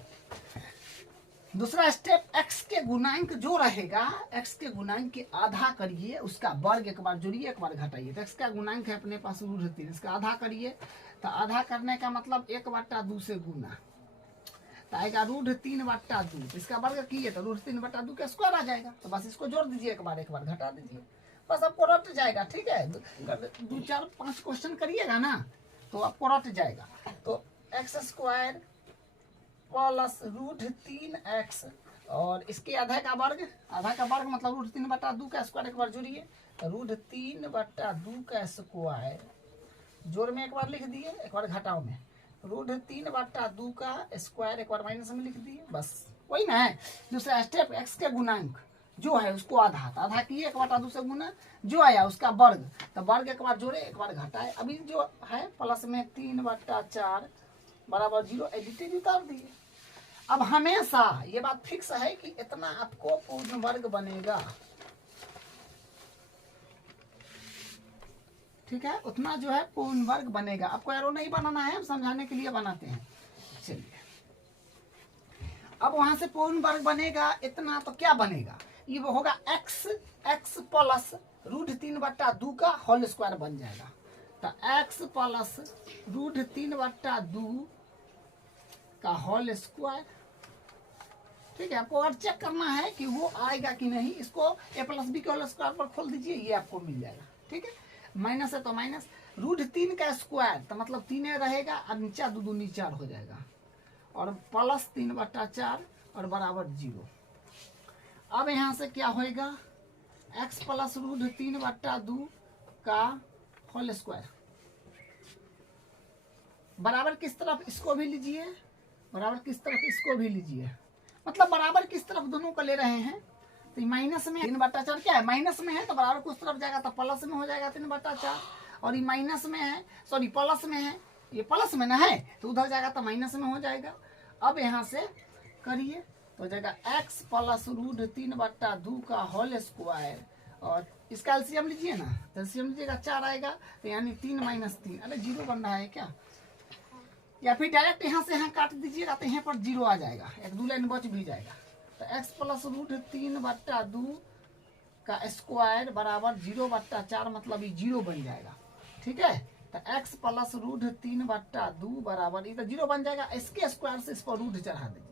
दूसरा स्टेप, x के गुणांक जो रहेगा, x के गुणांक के आधा करिए, उसका वर्ग एक बार जोड़िए, एक बार घटाइए। तो x का गुणांक है अपने पास √3, इसका आधा करिए, तो आधा करने का मतलब 1/2 से गुना, तो आएगा √3/2। इसका वर्ग किए तो √3/2 का स्क्वायर आ जाएगा। तो बस इसको जोड़ दीजिए, एक बार घटा दीजिए, बस आपको रट जाएगा। ठीक है, 2, 4, 5 क्वेश्चन करिएगा ना, तो आपको रट जाएगा। तो x² + √3x और इसके आधा का वर्ग मतलब रूट 3/2 का स्क्वायर एक बार जोड़िए, रूट 3/2 का स्क्वायर जोड़ में एक बार लिख दिए, एक बार घटाओ में, रूट 3/2 का स्क्वायर एक बार माइनस में लिख दिए, बस वही ना है। दूसरा स्टेप x के गुणांक जो है उसको आधा किए, 1/2 से गुना, जो आया उसका वर्ग, तो वर्ग एक बार जोड़े एक बार घटाए। अभी जो है प्लस में 3/4 बराबर 0 एडिटेड उतार दिए। अब हमेशा ये बात फिक्स है कि इतना आपको पूर्ण वर्ग बनेगा, ठीक है, उतना जो है पूर्ण वर्ग बनेगा। आपको एरो नहीं बनाना है, हम समझाने के लिए बनाते हैं। चलिए अब वहां से पूर्ण वर्ग बनेगा इतना, तो क्या बनेगा, ये वो होगा x प्लस रूट 3/2 का होल स्क्वायर बन जाएगा। तो x प्लस रूट 3/2 का होल स्क्वायर, ठीक है। आपको और चेक करना है कि वो आएगा कि नहीं, इसको a प्लस बी के होल स्क्वायर पर खोल दीजिए, ये आपको मिल जाएगा, ठीक है। माइनस है तो माइनस, रूट 3 का स्क्वायर तो मतलब 3 रहेगा और नीचा 2 दूनी 4 हो जाएगा, और प्लस 3/4 और बराबर 0। अब यहाँ से क्या होएगा, x प्लस रूट 3/2 का होल स्क्वायर बराबर किस तरफ, इसको भी लीजिए, बराबर किस तरफ, इसको भी लीजिए, मतलब बराबर किस तरफ दोनों को ले रहे हैं। तो माइनस में 3/4 क्या है, माइनस में है तो बराबर कुछ तरफ जाएगा तो प्लस में हो जाएगा 3/4, और ये माइनस में है, सॉरी प्लस में है, ये प्लस में ना है तो उधर जाएगा तो माइनस में हो जाएगा। अब यहाँ से करिए तो हो जाएगा x प्लस रूट 3/2 का होल स्क्वायर, और इसका एलसीएम लीजिए ना, तो एलसीएम लीजिएगा 4 आएगा, तो यानी 3 - 3, अरे 0 बन रहा है क्या, या फिर डायरेक्ट यहाँ से यहाँ काट दीजिएगा तो यहाँ पर 0 आ जाएगा, एक 2 लाइन बच भी जाएगा। तो x प्लस रूट 3/2 का स्क्वायर बराबर 0/4 मतलब ये 0 बन जाएगा, ठीक है। तो x प्लस रूट 3/2 बराबर, ये तो 0 बन जाएगा, इसके स्क्वायर से इसको रूट चढ़ा दीजिए,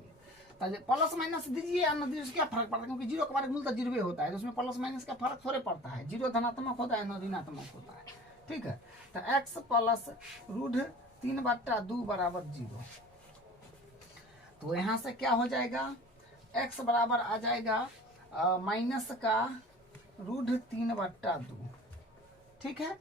तो प्लस माइनस दीजिए या न दीजिए उसका फर्क पड़ता है, क्योंकि 0 का वर्गमूल तो 0 होता है, तो उसमें प्लस माइनस का फर्क थोड़े पड़ता है, 0 धनात्मक होता है न ऋणात्मक होता है, ठीक है। तो x प्लस रूट 3/2 बराबर 0, तो यहाँ से क्या हो जाएगा, x बराबर आ जाएगा माइनस का रूट 3/2, ठीक है।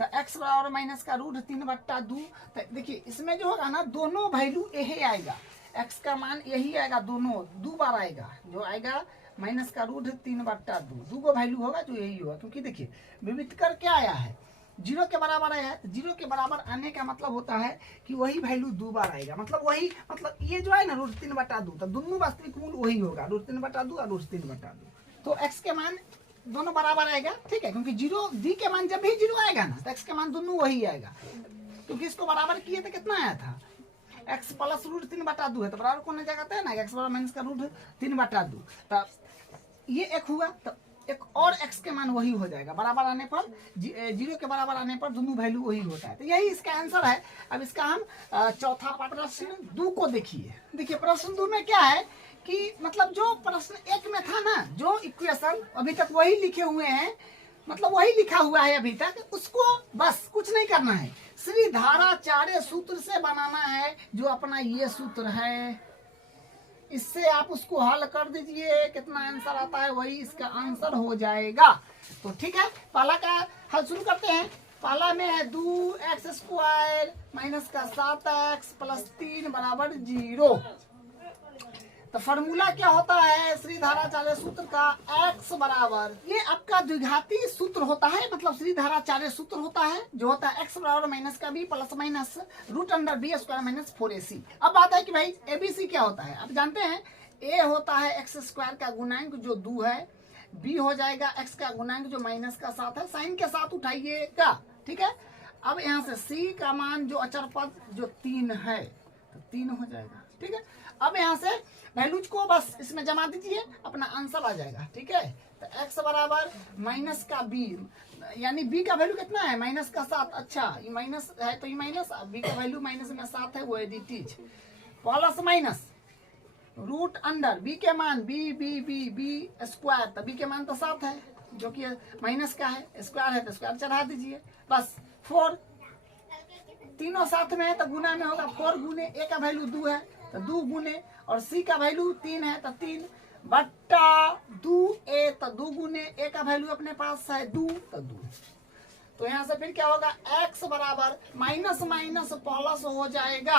तो x बराबर माइनस का रूट 3/2, तो देखिए इसमें जो होगा ना दोनों वैल्यू यही आएगा, x का मान यही आएगा, दोनों 2 बार आएगा, जो आएगा माइनस का रूट 3/2, 2 को वैल्यू होगा जो यही होगा, क्योंकि देखिए विविध कर क्या आया है, 0 के बराबर आया है, 0 के बराबर आने का मतलब होता है कि वही वैल्यू 2 बार आएगा, मतलब वही, मतलब ये जो है ना रूट 3/2, तो दोनों वास्तविक मूल वही होगा, रूट 3/2 और रूट 3/2, तो x के मान दोनों बराबर आएगा, ठीक है, क्योंकि 0 d के मान जब भी 0 आएगा ना तो x के मान दोनों वही आएगा, क्योंकि इसको बराबर किए तो कितना आया था, x प्लस रूट 3/2 है तो बराबर कौन जाता है ना, x बराबर माइनस का रूट 3/2, तो ये एक हुआ, तो एक और x के मान वही हो जाएगा, बराबर आने पर 0 के बराबर आने पर दोनों वैल्यू वही होता है, तो यही इसका आंसर है। अब इसका हम चौथा प्रश्न 2 को देखिए प्रश्न 2 में क्या है कि मतलब जो प्रश्न 1 में था ना, जो इक्वेशन अभी तक वही लिखे हुए हैं, मतलब वही लिखा हुआ है अभी तक, उसको बस कुछ नहीं करना है, श्री धाराचार्य सूत्र से बनाना है, जो अपना ये सूत्र है, इससे आप उसको हल कर दीजिए, कितना आंसर आता है वही इसका आंसर हो जाएगा। तो ठीक है, पहला का हल शुरू करते हैं। पहला में है 2x² माइनस का 7x प्लस 3 बराबर 0। तो फॉर्मूला क्या होता है श्रीधाराचार्य सूत्र का, x बराबर, ये आपका द्विघाती सूत्र होता है, मतलब श्रीधाराचार्य सूत्र होता है, जो होता है x बराबर माइनस का b plus minus root under b square minus 4ac। अब बात है कि भाई abc क्या होता है, आप जानते हैं a होता है x² का गुणांक जो 2 है, b हो जाएगा x का गुणांक जो माइनस का 7 है, साइन के साथ उठाइएगा, ठीक है। अब यहाँ से c का मान जो अचर पद जो 3 है, तो 3 हो जाएगा, ठीक है। अब यहाँ से वैल्यूज को बस इसमें जमा दीजिए, अपना आंसर आ जाएगा, ठीक है। तो x बराबर माइनस का b, यानी b का वैल्यू कितना है, माइनस का 7, अच्छा ये माइनस है तो ये माइनस, b का वैल्यू माइनस में 7 है, वो एडिटीज plus minus root under b के मान b स्क्वायर, तो b के मान तो 7 है जो कि माइनस का है, स्क्वायर है तो स्क्वायर चढ़ा दीजिए, बस 4 तीनों साथ में है तो गुना में होगा, 4 गुने a का वैल्यू 2 है तो 2 गुने, और c का वैल्यू 3 है तो 3 बट्टा 2a, तो 2 गुने a का वैल्यू अपने पास है 2, तो 2। तो यहाँ से फिर क्या होगा, x बराबर माइनस माइनस प्लस हो जाएगा,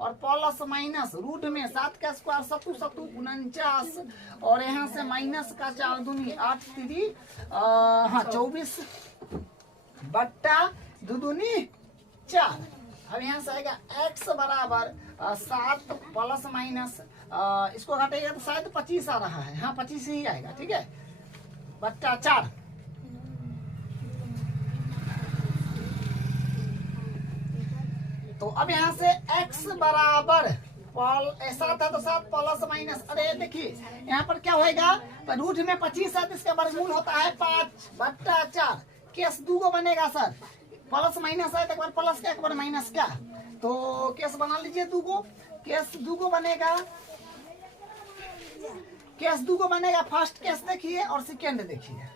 और प्लस माइनस रूट में 7 का स्क्वायर 7 7 49, और यहाँ से माइनस का 4 दूनी 8 3 24 बट्टा 2 दूनी 4। अब यहाँ से आएगा x बराबर 7 प्लस माइनस इसको घटेगा तो शायद 25 आ रहा है, हाँ 25 ही आएगा, ठीक है, बट्टा 4। तो अब यहाँ से x बराबर 7 है तो 7 प्लस माइनस, अरे देखिए यहाँ पर क्या होएगा, तो रूट में 25 है तो इसका वर्गमूल होता है 5 बट्टा 4। केस 2 को बनेगा सर, प्लस माइनस है तो एक बार प्लस का एक बार माइनस का, तो केस बना लीजिए 2 को। केस 2 को बनेगा, केस 2 को बनेगा, फर्स्ट केस देखिए और सेकेंड देखिए।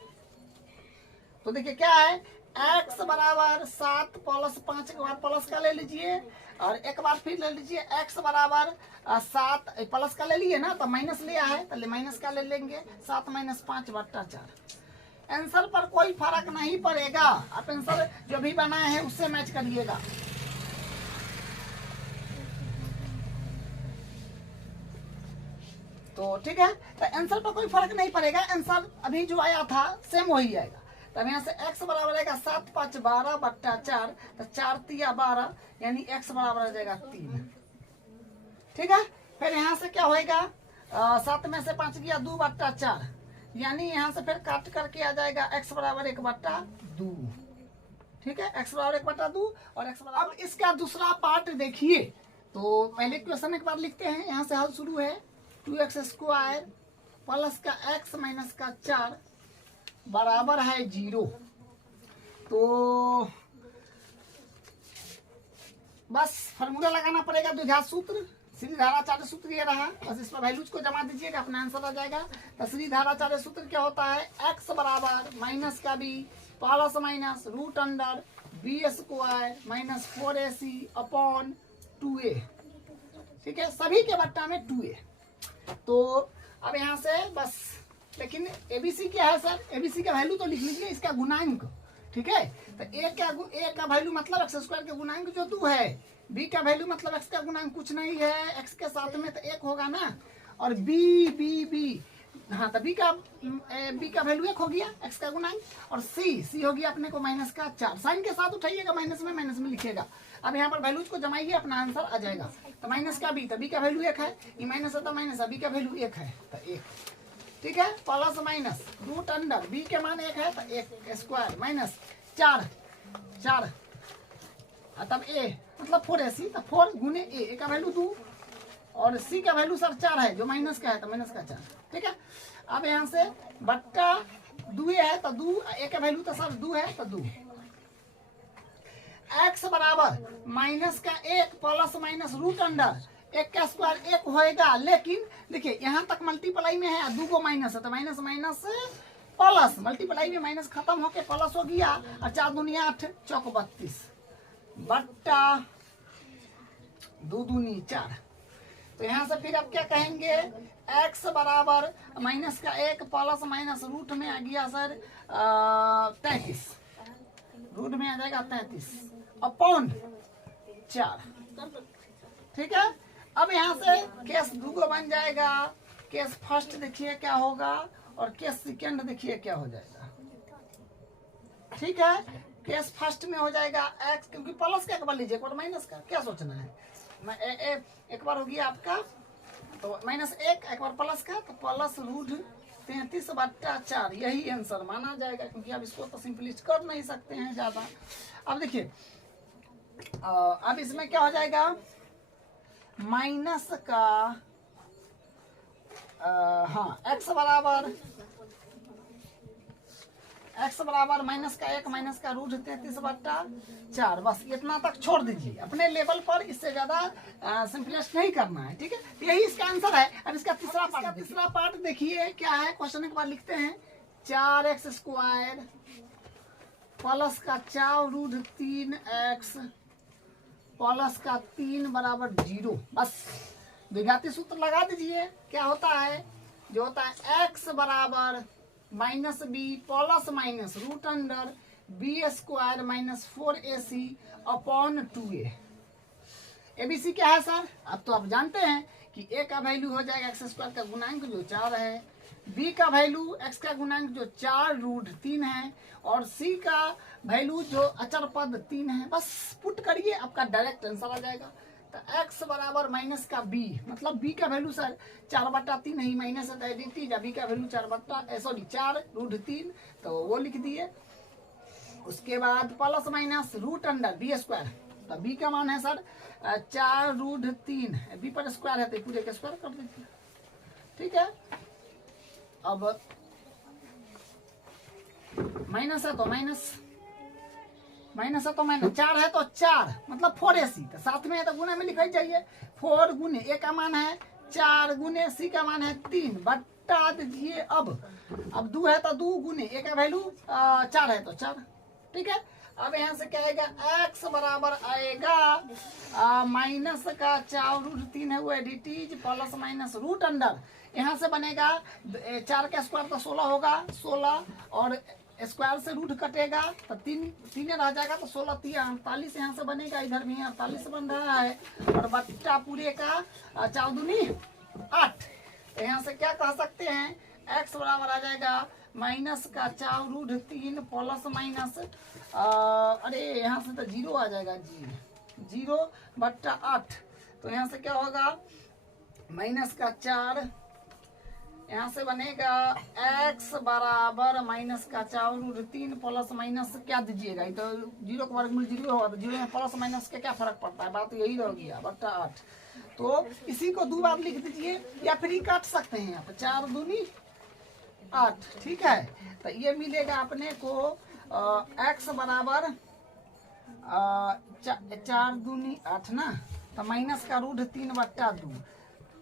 तो देखिए क्या है, x बराबर 7 प्लस 5 के बाद प्लस का ले लीजिए, और एक बार फिर ले लीजिए x बराबर 7 प्लस का ले लिए ना, तो माइनस लिया है तो माइनस का ले लेंगे, 7 माइनस 5 बट्टा 4। आंसर पर कोई फर्क नहीं पड़ेगा, आप आंसर जो भी बनाए हैं उससे मैच करिएगा। तो ठीक है, तो आंसर पर कोई फर्क नहीं पड़ेगा, आंसर अभी जो आया था सेम वही आएगा। तब यहाँ से x बराबर आएगा 7 5 12 बट्टा 4, तो 4 3 12, यानी x बराबर आ जाएगा 3, ठीक है। फिर यहाँ से क्या होएगा, 7 में से 5 गया 2 बट्टा 4, यानी यहाँ से फिर काट करके आ जाएगा x बराबर 1 बट्टा 2, ठीक है, x बराबर 1 बट्टा 2 और x बराबर। अब इसका दूसरा पार्ट देखिए, तो पहले क्वेश्चन एक बार लिखते हैं, यहाँ से हल शुरू है, 2x स्क्वायर प्लस का x माइनस का 4 बराबर है 0। तो बस फॉर्मूला लगाना पड़ेगा, द्विघात सूत्र, श्रीधाराचार्य सूत्र ये रहा, बस इस पर वैल्यूज को जमा दीजिएगा, अपना आंसर आ जाएगा। तो श्रीधाराचार्य सूत्र क्या होता है, x बराबर माइनस का b plus minus root under b square minus 4ac upon 2a, ठीक है, सभी के बट्टा में 2a। तो अब यहाँ से बस, लेकिन एबीसी क्या है सर, एबीसी का वैल्यू तो लिख लीजिए, इसका गुणांक, ठीक है। तो ए का वैल्यू मतलब एक्स स्क्वायर के गुणांक जो 2 है, बी का वैल्यू मतलब एक्स का गुणांक कुछ नहीं है, एक्स के साथ में तो 1 होगा ना, और बी हाँ, तो बी का वैल्यू 1 हो गया एक्स का गुणांक, और सी हो गया अपने को माइनस का 4, साइन के साथ उठाइएगा, माइनस में लिखिएगा। अब यहाँ पर वैल्यूज को जमाइए, अपना आंसर आ जाएगा। तो माइनस का बी, तो बी का वैल्यू 1 है, ये माइनस है तो माइनस है, बी का वैल्यू 1 है तो 1, ठीक है, plus minus root under B के मान 1 है तो 1 स्क्वायर माइनस 4 तब ए मतलब 4ac, तो 4 गुने ए का वैल्यू 2 और सी का वैल्यू सर 4 है, जो माइनस का है तो माइनस का 4, ठीक है। अब यहाँ से बट्टा 2 है तो 2, ए का वैल्यू तो सर 2 है तो 2, x बराबर माइनस का 1 प्लस माइनस रूट अंडर 1 का स्क्वायर 1 होएगा, लेकिन देखिए यहाँ तक मल्टीप्लाई में है, 2 को माइनस है तो माइनस माइनस प्लस, मल्टीप्लाई में माइनस खत्म होके प्लस हो गया, और 4 दूनी 8 चौक 32 बट्टा 2 दूनी 4। तो यहाँ से फिर अब क्या कहेंगे, x बराबर माइनस का 1 प्लस माइनस रूट में आ गया सर 33, रूट में आ जाएगा 33 अपॉन 4, ठीक है। अब यहाँ से केस 2 को बन जाएगा, केस फर्स्ट देखिए क्या होगा, और केस सेकेंड देखिए क्या हो जाएगा, ठीक है। केस फर्स्ट में हो जाएगा x, क्योंकि प्लस का एक बार लीजिए, एक बार माइनस का, क्या सोचना है, एक बार हो गया आपका तो माइनस 1, एक बार प्लस का तो प्लस रूट 33 बट्टा 4, यही आंसर माना जाएगा, क्योंकि अब इसको तो सिंपलिस्ट कर नहीं सकते हैं ज्यादा। अब देखिए, अब इसमें क्या हो जाएगा, माइनस का हाँ x बराबर माइनस का 1 माइनस का रूट 33 बट्टा 4, बस इतना तक छोड़ दीजिए अपने लेवल पर, इससे ज्यादा सिंपलेस्ट नहीं करना है, ठीक है। यही इसका आंसर है। अब इसका तीसरा पार्ट देखिए क्या है, क्वेश्चन एक बार लिखते हैं, 4x स्क्वायर प्लस का 4 रूट 3x प्लस का 3 बराबर 0, बस द्विघाती सूत्र लगा दीजिए, क्या होता है जो होता है x बराबर minus B plus minus root under B square minus 4ac upon 2a। ABC क्या है सर? अब तो आप जानते हैं कि a का वैल्यू हो जाएगा एक्स स्क्वायर का गुणांक जो 4 है, b का वैल्यू x का गुणांक जो 4 रूट 3 है, और c का वैल्यू जो अचर पद 3 है। बस पुट करिए, आपका डायरेक्ट आंसर आ जाएगा। तो x बराबर माइनस का b, मतलब b का वैल्यू सर 4/3 नहीं, माइनस है एडिटी, b का वैल्यू 4 रूट 3, तो वो लिख दिए। उसके बाद plus minus root under B square, तो b का मान है सर 4 रूट 3, b पर स्क्वायर है तो पूरे का स्क्वायर कर दीजिए। ठीक है, अब माइनस है तो माइनस, माइनस है तो माइनस, 4 है तो 4 मतलब 4ac, तो साथ में है तो गुणे में लिखा ही चाहिए। 4 गुने a का मान है 4 गुने c का मान है 3 बट्टा दीजिए। अब 2 है तो 2 गुने a का वैल्यू 4 है तो 4। ठीक है, अब यहाँ से क्या आएगा, x बराबर आएगा माइनस का 4 रूट 3 है वो एडिटीज प्लस माइनस रूट अंडर, यहाँ से बनेगा 4 का स्क्वायर तो 16 होगा, 16 और स्क्वायर से रूट कटेगा तो 3 रह जाएगा, तो 16 3 48 यहाँ से बनेगा, इधर भी 48 बन रहा है, और बट्टा पूरे का 4 दूनी 8। तो यहाँ से क्या कह सकते हैं, x बराबर आ जाएगा माइनस का 4 रूट 3 प्लस माइनस अरे यहाँ से तो 0 आ जाएगा जी, 0 बट्टा 8। तो यहाँ से क्या होगा, माइनस का 4, यहाँ से बनेगा x बराबर माइनस का 4 रूट 3 प्लस माइनस क्या दीजिएगा, तो 0 का वर्गमूल 0 होगा, तो 0 में प्लस माइनस के क्या फर्क पड़ता है, बात यही रह गया बट्टा 8। तो इसी को 2 बार लिख दीजिए, या फिर ही काट सकते हैं आप, 4 दूनी 8। ठीक है, तो ये मिलेगा अपने को x बराबर 4 दूनी 8 ना, तो माइनस का रूट 3 बट्टा 2,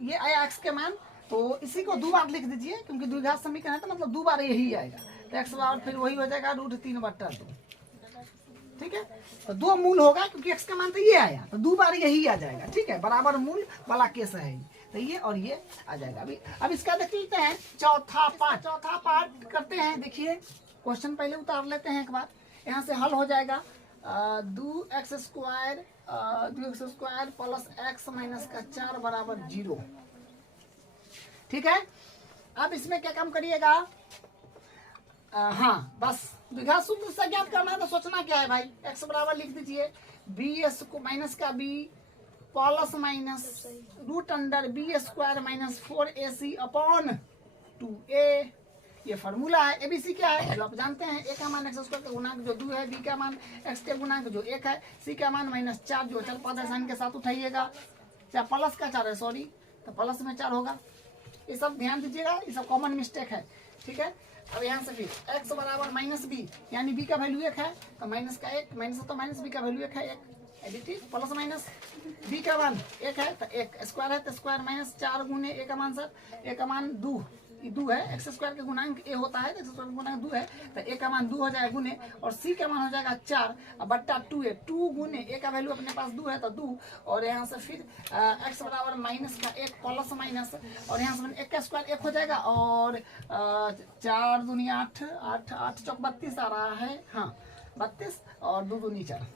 ये आया x के मान। तो इसी को 2 बार लिख दीजिए, क्योंकि द्विघात समीकरण है तो मतलब 2 बार यही आएगा, तो x बराबर फिर वही हो जाएगा रूट 3 बट्टा 2। ठीक है, तो 2 मूल होगा क्योंकि x का मान तो ये आया, तो 2 बार यही आ जाएगा। ठीक है, बराबर मूल वाला केस है, तो ये और ये आ जाएगा। अब इसका देख लेते हैं चौथा पार्ट करते हैं। देखिए क्वेश्चन पहले उतार लेते हैं एक बार, यहाँ से हल हो जाएगा 2x square plus x minus का 4 बराबर 0। ठीक है, अब इसमें क्या काम करिएगा, हाँ बस द्विघात सूत्र से ज्ञात करना है, तो सोचना क्या है भाई, x बराबर लिख दीजिए b को माइनस का b plus minus root under B square minus 4ac upon 2a, ये फॉर्मूला है। एबीसी क्या है, जो आप जानते हैं, a का मान एक्स स्क्वायर का गुणांक जो 2 है, b का मान x के गुणांक जो 1 है, c का मान माइनस 4 जो चल पद है साइन के साथ उठाइएगा, चाहे प्लस का 4 है सॉरी, तो प्लस में 4 होगा। ये सब ध्यान दीजिएगा, ये सब कॉमन मिस्टेक है। ठीक है, अब यहाँ से फिर x बराबर माइनस बी, यानी b का वैल्यू 1 है तो माइनस का 1, माइनस तो माइनस b का वैल्यू 1 है 1 एडिटिव, प्लस माइनस b का मान 1 है तो 1 स्क्वायर है तो स्क्वायर माइनस 4 गुने a का मान सर, a का मान 2 है, एक्स स्क्वायर के गुणांक a होता है, एक्स स्क्वायर का गुणांक 2 है, तो a का मान 2 हो जाएगा गुने, और c का मान हो जाएगा 4 बट्टा 2a, 2 गुने a का वैल्यू अपने पास 2 है तो 2, और यहाँ से फिर x बराबर माइनस का 1 प्लस माइनस, और यहाँ से 1 का स्क्वायर 1 हो जाएगा, और 4 दूनी 8, 8 चौक 32 आ रहा है, हाँ 32, और 2 दूनी 4।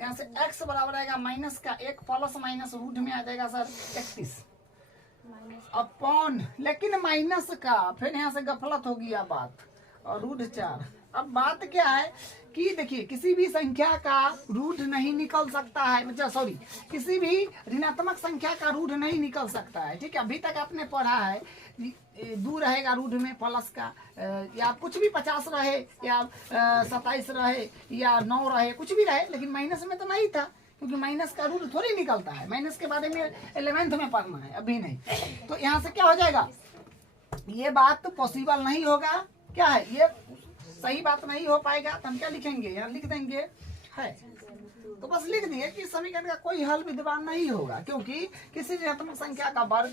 यहाँ से x बराबर आएगा माइनस का 1 प्लस माइनस रूट में आ जाएगा सर 31 अपॉन, लेकिन माइनस का फिर यहाँ से गफलत हो गया बात, और रूट 4। अब बात क्या है कि देखिए किसी भी संख्या का रूट नहीं निकल सकता है, मतलब सॉरी किसी भी ऋणात्मक संख्या का रूट नहीं निकल सकता है। ठीक है, अभी तक आपने पढ़ा है 2 रहेगा रूट में प्लस का, या कुछ भी 50 रहे या 27 रहे या 9 रहे, कुछ भी रहे, लेकिन माइनस में तो नहीं था, क्योंकि माइनस का रूट थोड़ी निकलता है। माइनस के बारे में 11th में पढ़ना है, अभी नहीं। तो यहाँ से क्या हो जाएगा, ये बात तो पॉसिबल नहीं होगा, क्या है ये सही बात नहीं हो पाएगा, तो हम क्या लिखेंगे, यहाँ लिख देंगे है, तो बस लिख दिए कि समीकरण का कोई हल विद्यमान नहीं होगा, क्योंकि किसी ऋणात्मक संख्या का वर्ग,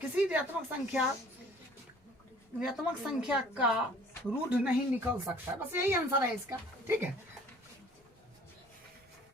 किसी ऋणात्मक संख्या का रूट नहीं निकल सकता, बस यही आंसर है इसका। ठीक है,